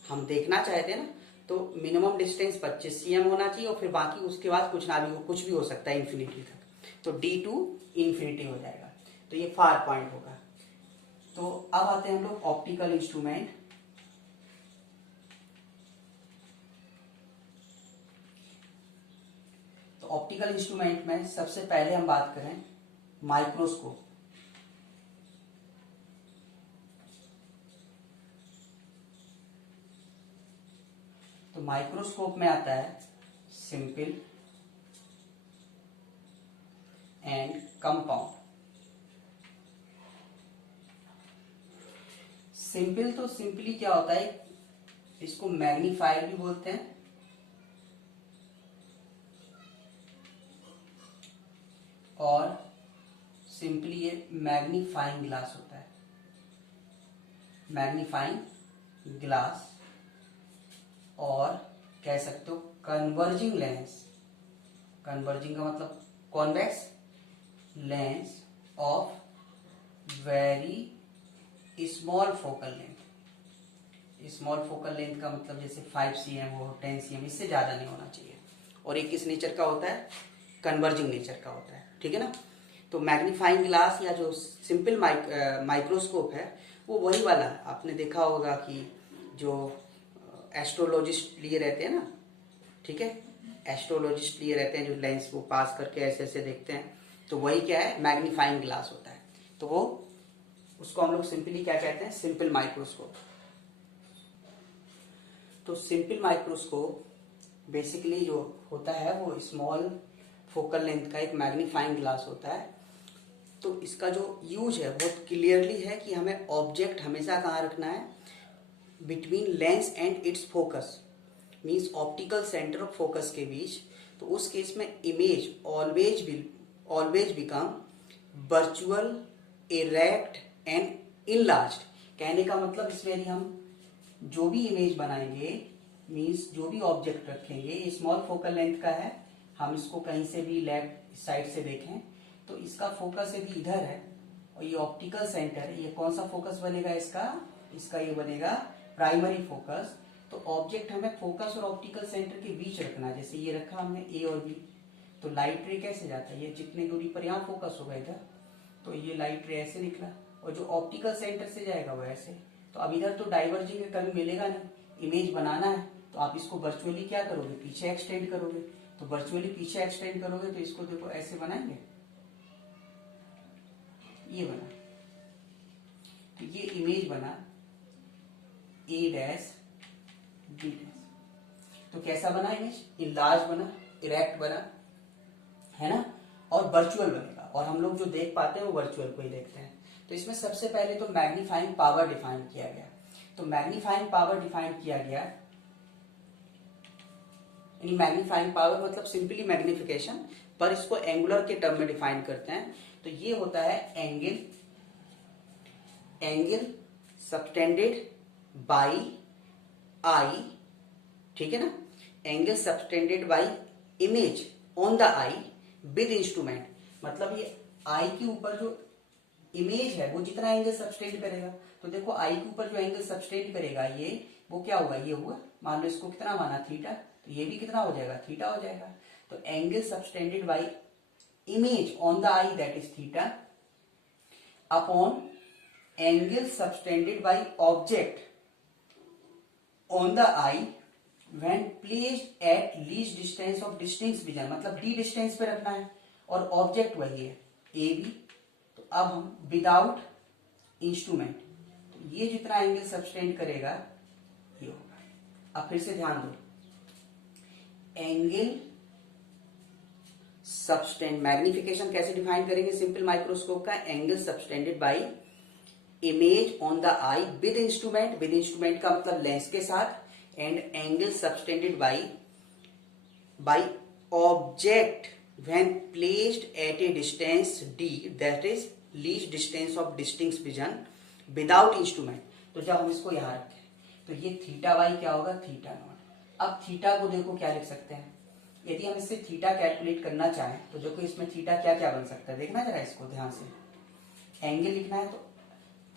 हम देखना चाहते हैं ना तो मिनिमम डिस्टेंस 25 cm होना चाहिए, और फिर बाकी उसके बाद कुछ ना भी, कुछ भी हो सकता है इंफिनिटी तक, तो डी टू इंफिनिटी हो जाएगा। तो ये फार पॉइंट होगा। तो अब आते हैं हम लोग ऑप्टिकल इंस्ट्रूमेंट। तो ऑप्टिकल इंस्ट्रूमेंट में सबसे पहले हम बात करें माइक्रोस्कोप। तो माइक्रोस्कोप में आता है सिंपल एंड कंपाउंड। सिंपल तो सिंपली क्या होता है, इसको मैग्नीफायर भी बोलते हैं, और सिंपली ये मैग्नीफाइंग ग्लास होता है, मैग्नीफाइंग ग्लास, और कह सकते हो कन्वर्जिंग लेंस। कन्वर्जिंग का मतलब convex lens of very small focal length. Small focal length का मतलब जैसे 5 cm हो, 10 cm, इससे ज्यादा नहीं होना चाहिए। और एक किस नेचर का होता है, कन्वर्जिंग नेचर का होता है, ठीक है ना। तो मैग्नीफाइंग ग्लास या जो सिंपल माइक्रोस्कोप है वो वही वाला, आपने देखा होगा कि जो एस्ट्रोलॉजिस्ट लिए रहते हैं ना, ठीक है, एस्ट्रोलॉजिस्ट लिए रहते हैं जो लेंस वो पास करके ऐसे ऐसे देखते हैं, तो वही क्या है, मैग्नीफाइंग ग्लास होता है। तो वो उसको हम लोग सिंपली क्या कहते हैं, सिंपल माइक्रोस्कोप। तो सिंपल माइक्रोस्कोप बेसिकली जो होता है वो स्मॉल फोकल लेंथ का एक मैग्नीफाइंग ग्लास होता है। तो इसका जो यूज है बहुत क्लियरली है कि हमें ऑब्जेक्ट हमेशा कहाँ रखना है, between lens and it's focus, means optical centre of focus के बीच। तो उस केस में image always become virtual, erect and enlarged. कहने का मतलब इसमें यदि हम जो भी इमेज बनाएंगे, मीन्स जो भी ऑब्जेक्ट रखेंगे, ये स्मॉल फोकल लेंथ का है, हम इसको कहीं से भी लेफ्ट साइड से देखें तो इसका फोकस यदि इधर है और ये ऑप्टिकल सेंटर है, ये कौन सा फोकस बनेगा इसका, इसका ये बनेगा प्राइमरी फोकस। तो ऑब्जेक्ट हमें फोकस और ऑप्टिकल सेंटर के बीच रखना है। जैसे ये रखा हमने ए और बी, तो लाइट रे कैसे जाता है, ये जितनी दूरी पर यहाँ फोकस होगा इधर, तो ये लाइट रे ऐसे निकला, और जो ऑप्टिकल सेंटर से जाएगा वो ऐसे। तो अब इधर तो डाइवर्जिंग कभी मिलेगा नहीं, इमेज बनाना है तो आप इसको वर्चुअली क्या करोगे, पीछे एक्सटेंड करोगे। तो वर्चुअली पीछे एक्सटेंड करोगे तो इसको देखो ऐसे बनाएंगे, ये बना, तो ये इमेज बना ए डैश बी डैश। तो कैसा बना इमेज, इनलार्ज बना, इरेक्ट बना, है ना, और वर्चुअल बनेगा। और हम लोग जो देख पाते हैं वो वर्चुअल को ही देखते हैं। तो इसमें सबसे पहले तो मैग्नीफाइंग पावर डिफाइन किया गया। तो मैग्नीफाइंग पावर डिफाइन किया गया, यानी मैग्नीफाइंग पावर मतलब सिंपली मैग्निफिकेशन, पर इसको एंगुलर के टर्म में डिफाइन करते हैं। तो ये होता है एंगल सबटेंडेड बाई आई, ठीक है ना, angle subtended by image on the I with instrument. मतलब ये आई के ऊपर जो इमेज है वो जितना एंगल सबटेंड करेगा, तो देखो आई के ऊपर जो एंगल सबटेंड करेगा ये वो क्या होगा, ये हुआ, मान लो इसको कितना माना थीटा, तो ये भी कितना हो जाएगा, थीटा हो जाएगा। तो angle subtended by image on the I that is theta upon angle subtended by object on the I when placed at least distance of distinct vision, मतलब d डिस्टेंस पे रखना है, और ऑब्जेक्ट वही है ए बी। तो अब हम विदाउट इंस्ट्रूमेंट, तो ये जितना एंगल सबटेंड करेगा ये होगा। अब फिर से ध्यान दो, एंगल सबटेंड, मैग्निफिकेशन कैसे डिफाइन करेंगे सिंपल माइक्रोस्कोप का, angle subtended by image on the I with instrument, with instrument का मतलब लेंस के साथ, and angle subtended by object when placed at a distance d, that is least distance of distinct vision without instrument। तो जब हम इसको यहां रखें तो ये थीटा वाई क्या होगा, थीटा नॉट। अब थीटा को देखो क्या लिख सकते हैं, यदि हम इससे थीटा कैलकुलेट करना चाहें तो देखो इसमें थीटा क्या क्या बन सकता है, देखना जरा इसको ध्यान से। एंगल लिखना है तो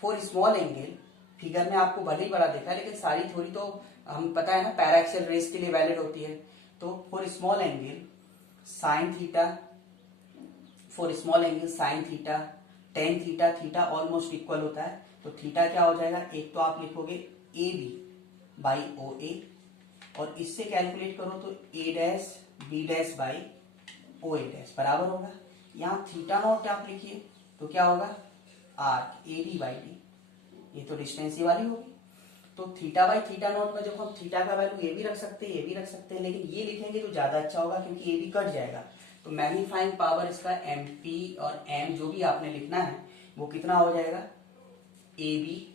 फॉर स्मॉल एंगल, फिगर में आपको भले ही बड़ा देखा है लेकिन सारी थोड़ी तो हम पता है ना पैराक्सियल रेस के लिए वैलिड होती है। तो for small angle sine theta, for small angle sine theta, tan theta, theta almost equal होता है। तो थीटा क्या हो जाएगा, एक तो आप लिखोगे ए बी बाई ओ ए, और इससे कैलकुलेट करो तो A dash B dash by O A dash बराबर होगा, यहाँ थीटा नॉट आप लिखिए तो क्या होगा, R A D by D, ये तो डिस्टेंस ही वाली होगी। तो थीटा बाई थीटा नॉट में देखो हम थीटा का वैल्यू ये भी रख सकते हैं, ये भी रख सकते हैं, लेकिन ये लिखेंगे तो ज्यादा अच्छा होगा क्योंकि ये भी कट जाएगा। तो मैग्नीफाइंग पावर इसका एम पी और एम जो भी आपने लिखना है वो कितना हो जाएगा, A B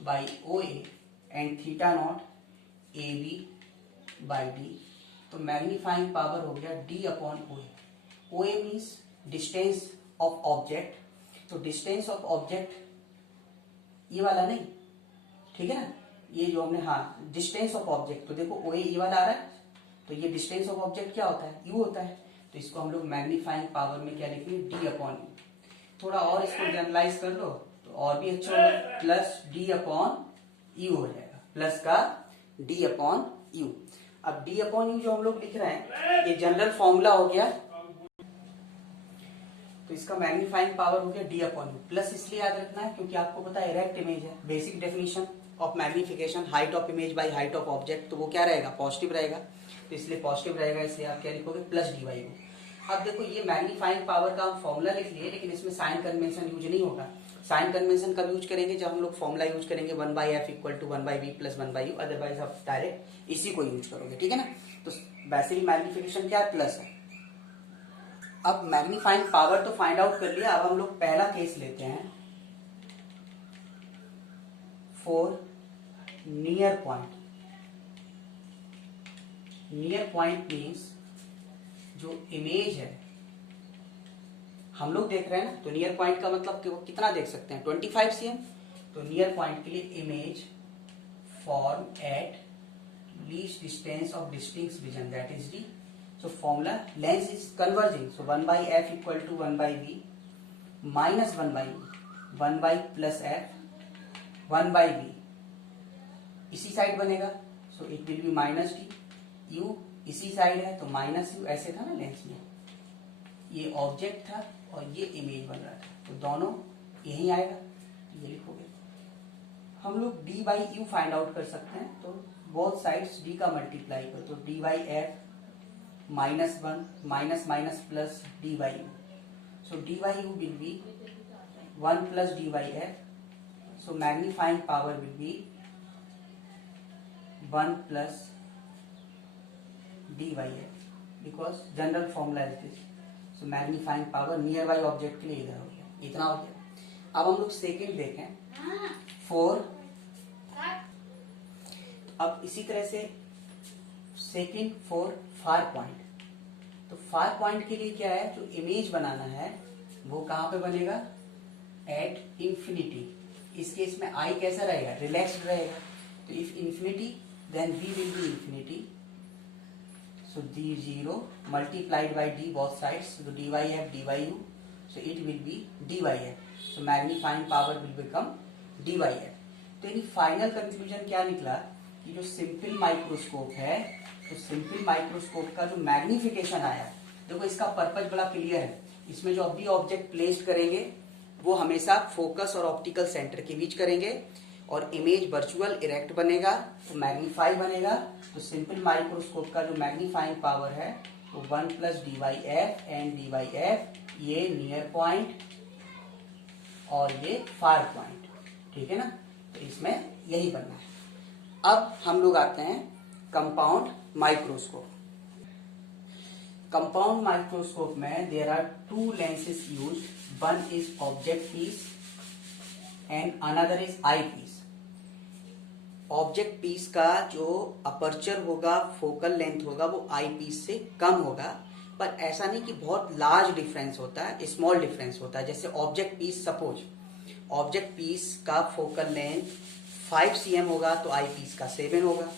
by O A and theta naught A B by D. तो मैग्नीफाइंग पावर हो गया D upon O A. O A means distance of object, तो डिस्टेंस ऑफ ऑब्जेक्ट ये वाला नहीं, ठीक है ना, ये जो हमने, हाँ डिस्टेंस ऑफ ऑब्जेक्ट, तो देखो ओ ए ये वाला आ रहा है, तो ये डिस्टेंस ऑफ ऑब्जेक्ट क्या होता है, यू होता है। तो इसको हम लोग मैग्नीफाइंग पावर में क्या लिखेंगे, डी अपॉन यू। थोड़ा और इसको जनरलाइज कर लो तो और भी अच्छा होगा, प्लस डी अपॉन यू हो जाएगा, प्लस का डी अपॉन यू। अब डी अपॉन यू जो हम लोग लिख रहे हैं ये जनरल फॉर्मूला हो गया, तो इसका मैग्नीफाइंग पावर हो गया डी अपॉन यू। प्लस इसलिए याद रखना है क्योंकि आपको पता है इरेक्ट इमेज है, basic definition of magnification height of image by height of object, तो वो क्या रहेगा, पॉजिटिव रहेगा, तो इसलिए पॉजिटिव रहेगा, इसलिए आप क्या लिखोगे, प्लस डी बाई यू। अब देखो ये मैग्नीफाइंग पावर का हम फॉर्मूला लिख लिए, लेकिन इसमें साइन कन्वेंशन यूज नहीं होगा। साइन कन्वेंशन कब यूज करेंगे, जब हम लोग फॉर्मूला यूज करेंगे 1/f equal to 1/v plus 1/u, otherwise आप डायरेक्ट इसी को यूज करोगे, ठीक है ना। तो वैसे भी मैग्निफिकेशन क्या है, प्लस है। अब मैग्नीफाइंग पावर तो फाइंड आउट कर लिया, अब हम लोग पहला केस लेते हैं for near point. Near point means जो इमेज है हम लोग देख रहे हैं ना, तो नियर पॉइंट का मतलब कितना देख सकते हैं, 25 cm। तो नियर पॉइंट के लिए image form at least distance of distinct vision that is D. So formula, lens is converging, so 1/f equal to 1/v minus 1/u, 1 by plus f 1/v इसी साइड बनेगा, सो it will be minus D. You इसी साइड है तो माइनस यू, ऐसे था ना लेंस में, ये ऑब्जेक्ट था और ये इमेज बन रहा था, तो दोनों यही आएगा, ये लिखोगे। हम लोग D by you find out कर सकते हैं, तो बोथ साइड्स डी का मल्टीप्लाई करो, तो D by F minus one minus minus plus D by you, so D by you will be 1 plus d by f, so magnifying power will be 1 plus d by f, because general formula is this, so magnifying power nearby object के लिए इधर हो गया, इतना हो गया। अब हम लोग सेकेंड देखें 4, अब इसी तरह से सेकेंड 4 फार पॉइंट, तो फार पॉइंट के लिए क्या है, जो इमेज बनाना है वो कहाँ पे बनेगा, एट इंफिनिटी। इस केस में आई कैसा रहेगा, रिलैक्स्ड रहेगा, तो if infinity then we will be infinity, so D zero multiplied by D both sides, तो D by F D by U, so it will be D by F, so magnifying power will become D by F. तो यानी फाइनल कंक्लूजन क्या निकला कि जो सिंपल माइक्रोस्कोप है, तो सिंपल माइक्रोस्कोप का जो मैग्निफिकेशन आया, देखो इसका पर्पज बड़ा क्लियर है, इसमें जो अभी ऑब्जेक्ट प्लेस्ड करेंगे वो हमेशा फोकस और ऑप्टिकल सेंटर के बीच करेंगे, और इमेज वर्चुअल इरेक्ट बनेगा तो मैग्नीफाई बनेगा, तो सिंपल माइक्रोस्कोप का जो मैग्नीफाइंग पावर है वो 1 plus D by F and D by F, ये नियर पॉइंट और ये फार पॉइंट, ठीक है ना, तो इसमें यही बनना है। अब हम लोग आते हैं कंपाउंड माइक्रोस्कोप। कंपाउंड माइक्रोस्कोप में there are 2 lenses used, one is object piece and another is eye piece। Object piece का जो अपर्चर होगा, फोकल लेंथ होगा, वो आई पीस से कम होगा, पर ऐसा नहीं कि बहुत लार्ज डिफरेंस होता है, स्मॉल डिफरेंस होता है। जैसे object piece, suppose object piece का फोकल लेंथ 5 cm होगा तो आई पीस का 7 होगा,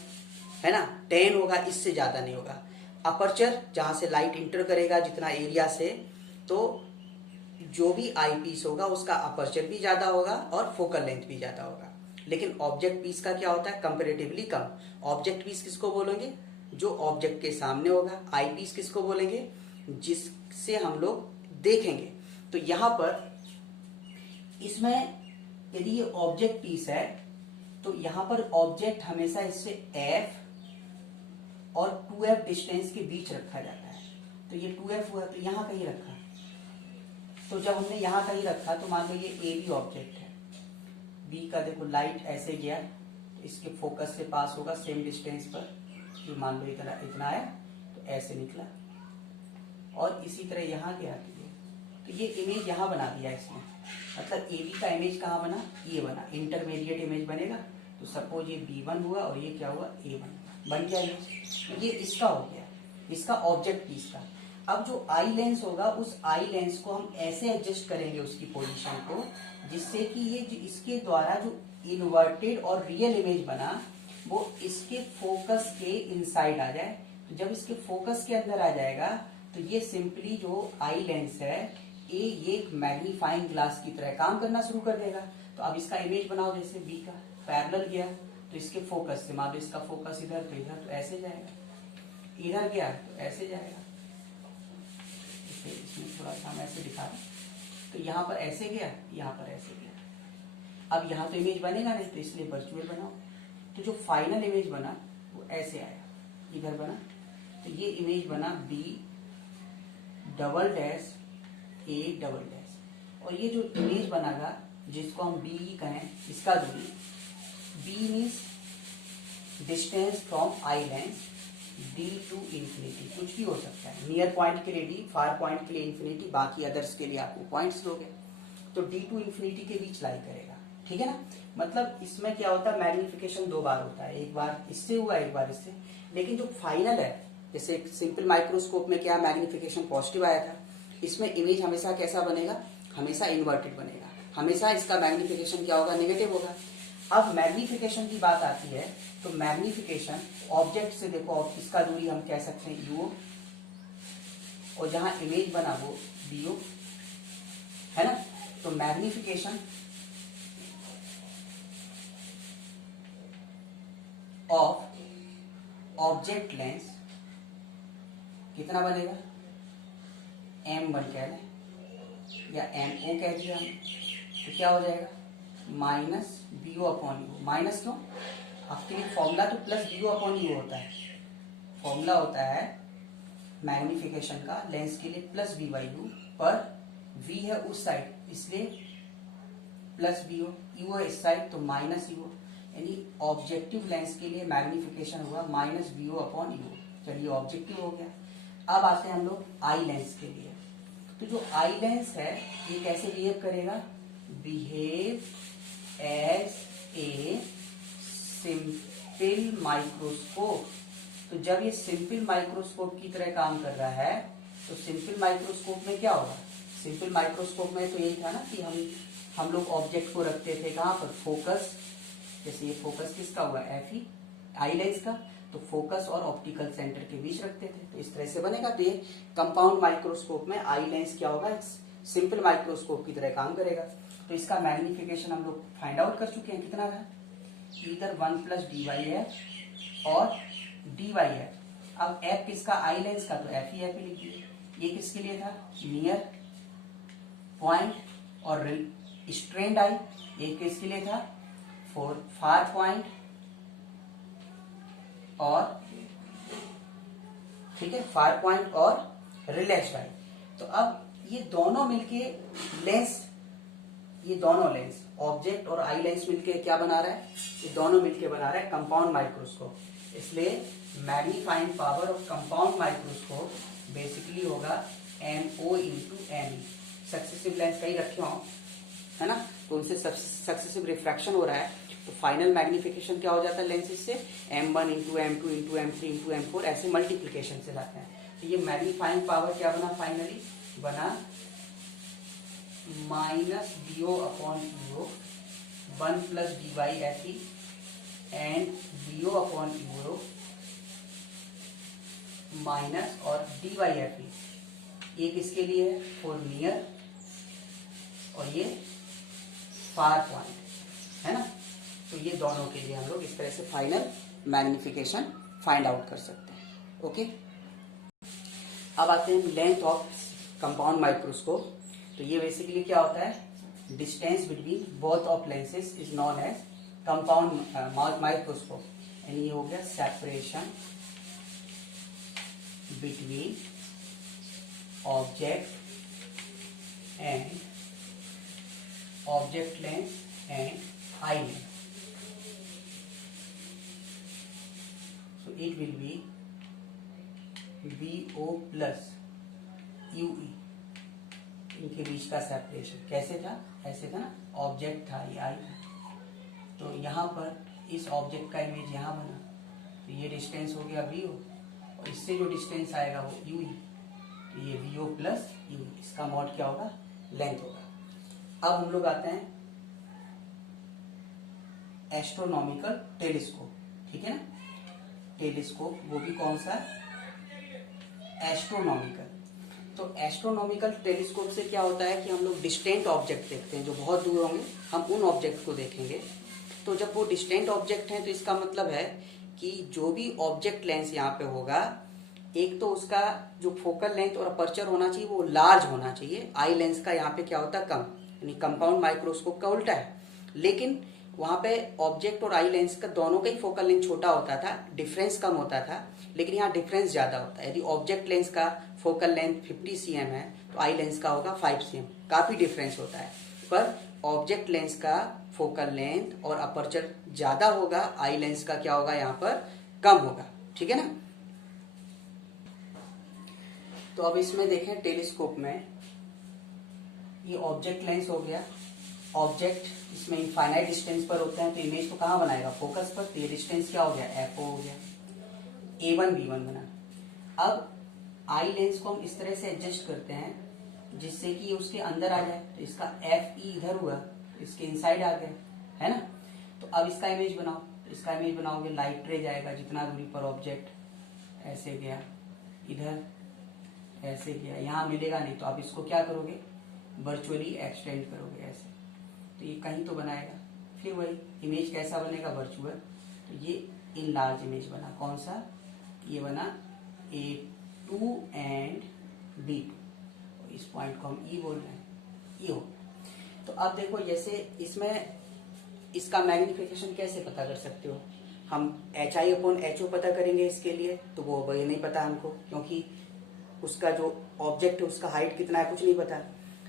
है ना, 10 होगा, इससे ज्यादा नहीं होगा। अपर्चर जहां से लाइट इंटर करेगा जितना एरिया से, तो जो भी आई पीस होगा उसका अपर्चर भी ज्यादा होगा और फोकल लेंथ भी ज्यादा होगा। लेकिन ऑब्जेक्ट पीस का क्या होता है, कंपेरेटिवली कम। ऑब्जेक्ट पीस किसको बोलेंगे, जो ऑब्जेक्ट के सामने होगा। आई पीस किसको बोलेंगे, जिससे हम लोग देखेंगे। तो यहां पर इसमें यदि ये ऑब्जेक्ट पीस है तो यहां पर ऑब्जेक्ट हमेशा इससे एफ और 2f डिस्टेंस के बीच रखा जाता है। तो ये 2f हुआ तो यहां कहीं रखा, तो जब हमने यहां कहीं रखा तो मान लो ये ए बी ऑब्जेक्ट है, बी का देखो लाइट ऐसे गया तो इसके फोकस से पास होगा सेम डिस्टेंस पर, ये मान लो इतना आया तो ऐसे निकला, और इसी तरह यहाँ गया तो ये इमेज यहाँ बना दिया इसमें। मतलब ए बी का इमेज कहाँ बना, ये बना, इंटरमीडिएट इमेज बनेगा। तो सपोज ये B1 हुआ और ये क्या हुआ, A1 बन गया ये इसका हो गया, इसका ऑब्जेक्ट पीस का। अब जो आई लेंस होगा उस आई लेंस को हम ऐसे एडजस्ट करेंगे उसकी पोजीशन को, जिससे कि ये जो इसके द्वारा जो इन्वर्टेड और रियल इमेज बना वो इसके फोकस के इनसाइड आ जाए। तो जब इसके फोकस के अंदर आ जाएगा तो ये सिंपली जो आई लेंस है ये एक मैग्नीफाइंग ग्लास की तरह काम करना शुरू कर देगा। तो अब इसका इमेज बनाओ, जैसे बी का पैरेलल गया तो इसके फोकस से, मान लो इसका फोकस इधर तो इधर, तो ऐसे जाएगा, इधर गया तो ऐसे जाएगा। इसमें थोड़ा सा हम ऐसे दिखा रहे, तो यहाँ पर ऐसे गया, यहाँ पर ऐसे गया। अब यहाँ तो इमेज बनेगा नहीं, तो इसलिए वर्चुअल बनाओ। तो जो फाइनल इमेज बना वो ऐसे आया, इधर बना, तो ये इमेज बना B double dash A double dash, और ये जो इमेज बनागा जिसको हम बी कहें, इसका दूरी B means distance from eye lens, D to infinity, कुछ भी हो सकता है। नियर पॉइंट के लिए डी, फार पॉइंट के लिए इंफिनिटी, बाकी अदर्स के लिए आपको पॉइंट्स लोगे। तो डी टू इंफिनिटी के बीच लाई करेगा, ठीक है ना। मतलब इसमें क्या होता है, मैग्निफिकेशन 2 बार होता है, एक बार इससे हुआ, एक बार इससे। लेकिन जो फाइनल है, जैसे सिंपल माइक्रोस्कोप में क्या मैग्निफिकेशन पॉजिटिव आया था, इसमें इमेज हमेशा कैसा बनेगा, हमेशा इन्वर्टेड बनेगा, हमेशा इसका मैग्निफिकेशन क्या होगा, नेगेटिव होगा। अब मैग्निफिकेशन की बात आती है तो मैग्निफिकेशन ऑब्जेक्ट से देखो, इसका दूरी हम कह सकते हैं यू, और जहां इमेज बना वो बी है ना। तो मैग्निफिकेशन ऑफ ऑब्जेक्ट लेंस कितना बनेगा, m1 कह लें या mo कह दिया हमने, तो क्या हो जाएगा minus BO upon you. Minus क्यों, आपके लिए फॉर्मूला तो प्लस BO अपॉन यू होता है, फॉर्मूला होता है मैग्निफिकेशन का लेंस के लिए प्लस बी बाई यू, पर v है उस साइड इसलिए प्लस BO, यू है इस साइड तो माइनस यू, यानी ऑब्जेक्टिव लेंस के लिए मैग्निफिकेशन हुआ माइनस BO अपॉन यू। चलिए ऑब्जेक्टिव हो गया। अब आते हैं हम लोग आई लेंस के लिए। तो जो आई लेंस है ये कैसे बिहेव करेगा, behave as a simple microscope. तो जब ये सिंपल माइक्रोस्कोप की तरह काम कर रहा है तो सिंपल माइक्रोस्कोप में क्या होगा, सिंपल माइक्रोस्कोप में तो यही था ना कि हम लोग ऑब्जेक्ट को रखते थे कहाँ पर, फोकस, जैसे ये फोकस किसका हुआ Fe आई लेंस का, तो फोकस और ऑप्टिकल सेंटर के बीच रखते थे, तो इस तरह से बनेगा। तो ये कंपाउंड माइक्रोस्कोप में आई लेंस क्या होगा, सिंपल माइक्रोस्कोप की तरह काम करेगा। तो इसका मैग्निफिकेशन हम लोग फाइंड आउट कर चुके हैं, कितना था, इधर 1 प्लस dy और dy। अब f किसका, आई लेंस का, तो Fe लिखिए। ये किसके लिए था, नियर पॉइंट, और स्ट्रेंड आई ये किसके लिए था, फॉर फार पॉइंट, और ठीक है फार पॉइंट और रिलैक्स्ड आई। तो अब ये दोनों मिलके लेंस, ये दोनों लेंस ऑब्जेक्ट और आई लेंस मिलके क्या बना रहा है, ये दोनों मिलके बना रहा है कंपाउंड माइक्रोस्कोप। इसलिए magnifying power of compound microscope basically होगा MO into ME। Successive lens कहीं रखे हो है ना, तो उनसे सक्सेसिव रिफ्रैक्शन हो रहा है, तो फाइनल मैग्निफिकेशन क्या हो जाता है लेंसेज से, M1 into M2 into M3 into M4 ऐसे मल्टीप्लीकेशन से जाते हैं। तो ये मैग्नीफाइंग पावर क्या बना, फाइनली बना minus BO upon euro 1 plus dy Fe and BO upon euro minus और dy Fe। ये किसके लिए है, फॉर नियर, और ये फार पॉइंट है ना। तो ये दोनों के लिए हम लोग इस तरह से फाइनल मैग्निफिकेशन फाइंड आउट कर सकते हैं। ओके, अब आते हैं लेंथ ऑफ कंपाउंड माइक्रोस्कोप। तो ये बेसिकली क्या होता है, distance between both of lenses is known as compound microscope, यानी ये हो गया separation between object lens and eye lens. So it will be BO plus UE, इनके बीच का सेपरेशन कैसे था, ऐसे था ना, ऑब्जेक्ट था ये आई था, तो यहाँ पर इस ऑब्जेक्ट का इमेज यहाँ बना, तो ये डिस्टेंस हो गया VO, और इससे जो डिस्टेंस आएगा वो UE, तो ये VO प्लस UE, इसका मॉड क्या होगा, लेंथ होगा। अब हम लोग आते हैं एस्ट्रोनॉमिकल टेलीस्कोप, ठीक है ना, टेलीस्कोप वो भी कौन सा, एस्ट्रोनॉमिकल। तो एस्ट्रोनॉमिकल टेलीस्कोप से क्या होता है कि हम लोग डिस्टेंट ऑब्जेक्ट देखते हैं, जो बहुत दूर होंगे हम उन ऑब्जेक्ट को देखेंगे। तो जब वो डिस्टेंट ऑब्जेक्ट हैं तो इसका मतलब है कि जो भी ऑब्जेक्ट लेंस यहाँ पे होगा, एक तो उसका जो फोकल लेंथ और अपर्चर होना चाहिए वो लार्ज होना चाहिए। आई लेंस का यहाँ पे क्या होता है, कम, यानी कंपाउंड माइक्रोस्कोप का उल्टा है। लेकिन वहां पे ऑब्जेक्ट और आई लेंस का दोनों का ही फोकल लेंथ छोटा होता था, डिफरेंस कम होता था, लेकिन यहाँ डिफरेंस ज्यादा होता है। यदि ऑब्जेक्ट लेंस का फोकल लेंथ 50 cm है तो आई लेंस का होगा 5 cm, काफी डिफरेंस होता है। पर ऑब्जेक्ट लेंस का फोकल लेंथ और अपर्चर ज्यादा होगा, आई लेंस का क्या होगा यहाँ पर कम होगा, ठीक है ना। तो अब इसमें देखें टेलीस्कोप में, ये ऑब्जेक्ट लेंस हो गया, ऑब्जेक्ट इसमें इनफाइनाइट डिस्टेंस पर होते हैं, तो इमेज तो कहाँ बनाएगा, फोकस पर, तो ये डिस्टेंस क्या हो गया, FO हो गया, A1 B1 बना। अब आई लेंस को हम इस तरह से एडजस्ट करते हैं जिससे कि ये उसके अंदर आ जाए, तो इसका FE इधर हुआ, इसके इनसाइड आ गया, है ना। तो अब इसका इमेज बनाओ, तो इसका इमेज बनाओगे, लाइट रे जाएगा जितना दूरी पर ऑब्जेक्ट, ऐसे गया इधर, ऐसे गया, यहाँ मिलेगा नहीं, तो आप इसको क्या करोगे, वर्चुअली एक्सटेंड करोगे ऐसे, तो ये कहीं तो बनाएगा। फिर वही इमेज कैसा बनेगा, वर्चुअल, तो ये इन लार्ज इमेज बना, कौन सा, ये बना A2 एंड B2, इस पॉइंट को हम E बोल रहे हैं, ये हो। तो अब देखो जैसे इसमें इसका मैग्निफिकेशन कैसे पता कर सकते हो, हम HI/HO पता करेंगे इसके लिए, तो वो ये नहीं पता हमको, क्योंकि उसका जो ऑब्जेक्ट है उसका हाइट कितना है कुछ नहीं पता।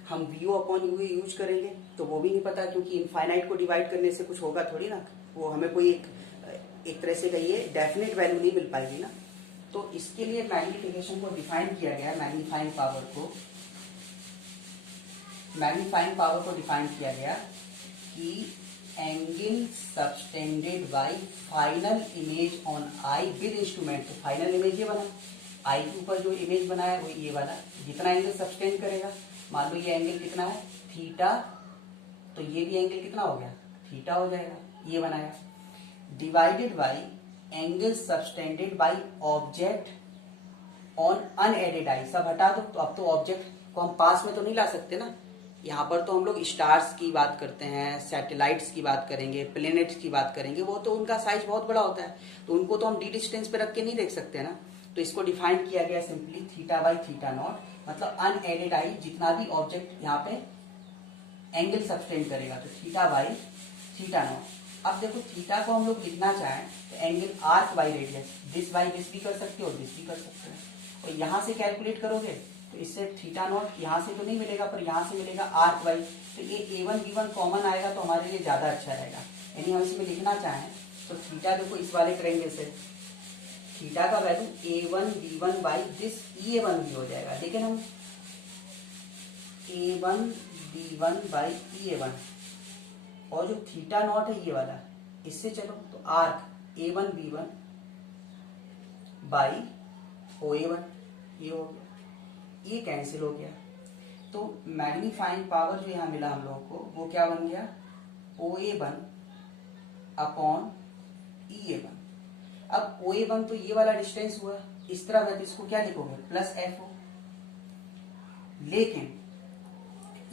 हम VO/UE यूज करेंगे तो वो भी नहीं पता, क्योंकि इनफाइनाइट को डिवाइड करने से कुछ होगा थोड़ी ना, वो हमें कोई एक तरह से कहिए डेफिनेट वैल्यू नहीं मिल पाएगी ना। तो इसके लिए मैग्निफिकेशन को डिफाइन किया गया, मैग्नीफाइंग पावर को डिफाइन किया गया कि angle subtended bye final image on I with instrument. तो फाइनल इमेज ये बना, आई के ऊपर जो इमेज बना है वो ये वाला, जितना एंगल सबटेंड करेगा, मान लो ये एंगल कितना है थीटा, तो ये भी एंगल कितना हो गया थीटा हो जाएगा, ये बनाया, divided by angle subtended by object on unaided eye. सब हटा दो, तो अब तो ऑब्जेक्ट को हम पास में तो नहीं ला सकते ना, यहाँ पर तो हम लोग स्टार्स की बात करते हैं, सैटेलाइट्स की बात करेंगे, प्लेनेट्स की बात करेंगे, वो तो उनका साइज बहुत बड़ा होता है, तो उनको तो हम डी डिस्टेंस पे रख के नहीं देख सकते ना। तो इसको डिफाइन किया गया simply theta by theta naught, मतलब अनएडेड आई जितना भी ऑब्जेक्ट यहाँ पे एंगल सबटेंड करेगा, तो थीटा बाई थीटा नॉट। अब देखो थीटा को हम लोग लिखना चाहें तो angle arc by radius, this by this भी कर सकते हो, दिस भी कर सकते हैं, और यहाँ से कैलकुलेट करोगे तो इससे थीटा नॉट यहाँ से तो नहीं मिलेगा, पर यहाँ से मिलेगा आर्क बाई, तो ये A1 B1 कॉमन आएगा तो हमारे लिए ज्यादा अच्छा रहेगा। यानी हम इसमें लिखना चाहें तो थीटा देखो इस वाले ट्रायंगल से थीटा का value A1 B1 by this EA1 भी हो जाएगा, लेकिन हम A1 B1 बाई EA1 और जो थीटा नॉट है ये वाला, इससे चलो तो arc A1 B1 by OA1, ये हो गया, ये कैंसिल हो गया। तो मैग्नीफाइंग पावर जो यहाँ मिला हम लोगों को वो क्या बन गया OA1 अपॉन EA1। अब OA1 तो ये वाला डिस्टेंस हुआ, इस तरह मैं इसको क्या लिखोगे प्लस FO, लेकिन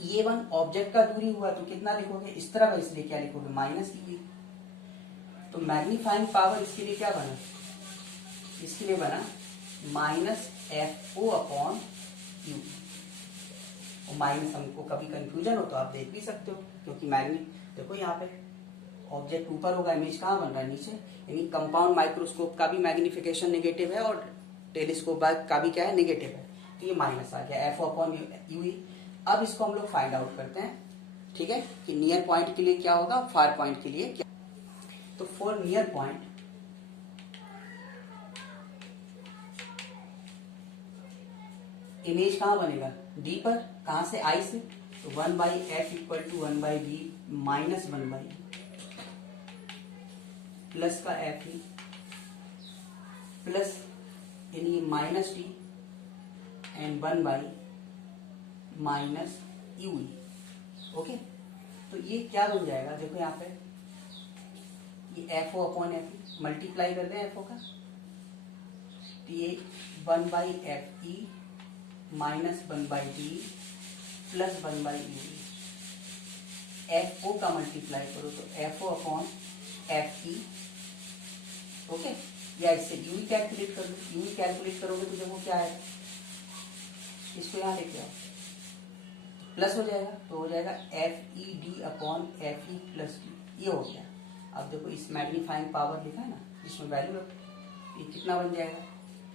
EA1 ऑब्जेक्ट का दूरी हुआ तो कितना लिखोगे इस तरह, इसलिए क्या लिखोगे माइनस EA। तो मैग्नीफाइंग पावर इसके लिए क्या बना, इसके लिए बना माइनस FO अपॉन U। और माइनस हमको कभी कंफ्यूजन हो तो आप देख भी सकते हो, क्योंकि देखो यहाँ पे ऑब्जेक्ट ऊपर होगा, इमेज कहाँ बन रहा है नीचे, यानी कंपाउंड माइक्रोस्कोप का भी मैग्निफिकेशन नेगेटिव है और टेलीस्कोप का भी क्या है नेगेटिव है, तो ये माइनस आ गया FO अपॉन UE। अब इसको हम लोग फाइंड आउट करते हैं, ठीक है, कि नियर पॉइंट के लिए क्या होगा, फार पॉइंट के लिए क्या। तो फॉर नियर पॉइंट इमेज कहाँ बनेगा D पर, कहाँ से I से, तो 1/f equal to 1/b minus 1/e plus का FE प्लस यानी minus D and 1/- minus UE। Okay, तो ये क्या बन जाएगा, देखो यहाँ पे ये FO अपॉन FE मल्टीप्लाई कर दें FO का, तो ये 1/FE minus 1/D plus 1/UE। FO का मल्टीप्लाई करो तो FO अपॉन FE, ओके, या इससे UE कैलकुलेट कर लो, UE कैलकुलेट करोगे तो देखो क्या है, इसको यहाँ लेके आओ प्लस हो जाएगा, तो हो जाएगा FED upon FE plus D, ये हो गया। अब देखो इस मैग्नीफाइंग पावर लिखा है ना, इसमें वैल्यू रखो, ये कितना बन जाएगा,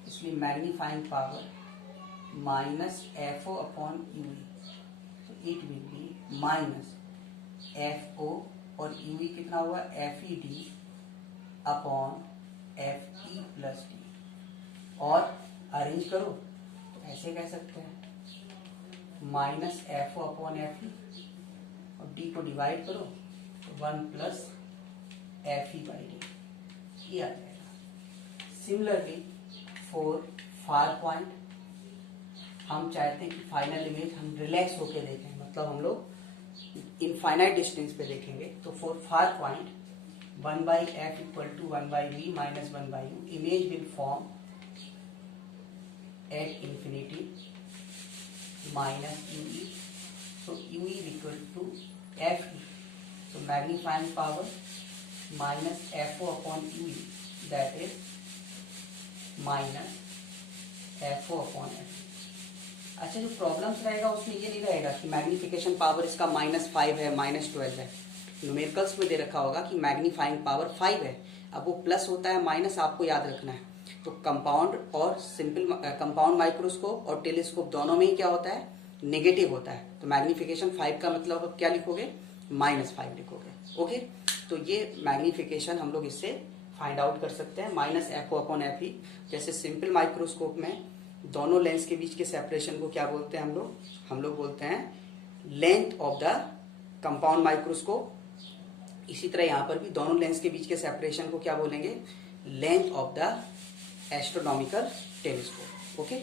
इसलिए magnifying power minus FO upon UE, तो it will be minus FO और UE कितना हुआ FED upon FE plus D, और अरेंज करो तो ऐसे कह सकते हैं माइनस FO अपॉन FE और D को डिवाइड करो तो 1 प्लस FE बाई D, ये आ जाएगा। सिमिलरली फॉर फार पॉइंट हम चाहते हैं कि फाइनल इमेज हम रिलैक्स होके देखें, मतलब हम लोग इनफाइनाइट डिस्टेंस पे देखेंगे, तो for far point 1/f equal to 1/v minus 1/u, image will form at infinity minus UE, so UE is equal to FE, so magnifying power minus FO upon UE that is minus FO upon F। अच्छा, जो प्रॉब्लम्स रहेगा उसमें ये नहीं रहेगा कि मैग्निफिकेशन पावर इसका -5 है, -12 है। न्यूमेरिकल्स में दे रखा होगा कि मैग्नीफाइंग पावर 5 है। अब वो प्लस होता है माइनस, आपको याद रखना है। तो कंपाउंड और सिंपल कंपाउंड माइक्रोस्कोप और टेलीस्कोप दोनों में ही क्या होता है, नेगेटिव होता है। तो मैग्निफिकेशन 5 का मतलब क्या लिखोगे, -5 लिखोगे। ओके, तो ये मैग्निफिकेशन हम लोग इससे फाइंड आउट कर सकते हैं, -FO अपॉन FE। जैसे सिंपल माइक्रोस्कोप में दोनों लेंस के बीच के सेपरेशन को क्या बोलते हैं हम लोग बोलते हैं length of the compound microscope. इसी तरह यहाँ पर भी दोनों लेंस के बीच के सेपरेशन को क्या बोलेंगे, length of the astronomical telescope. Okay.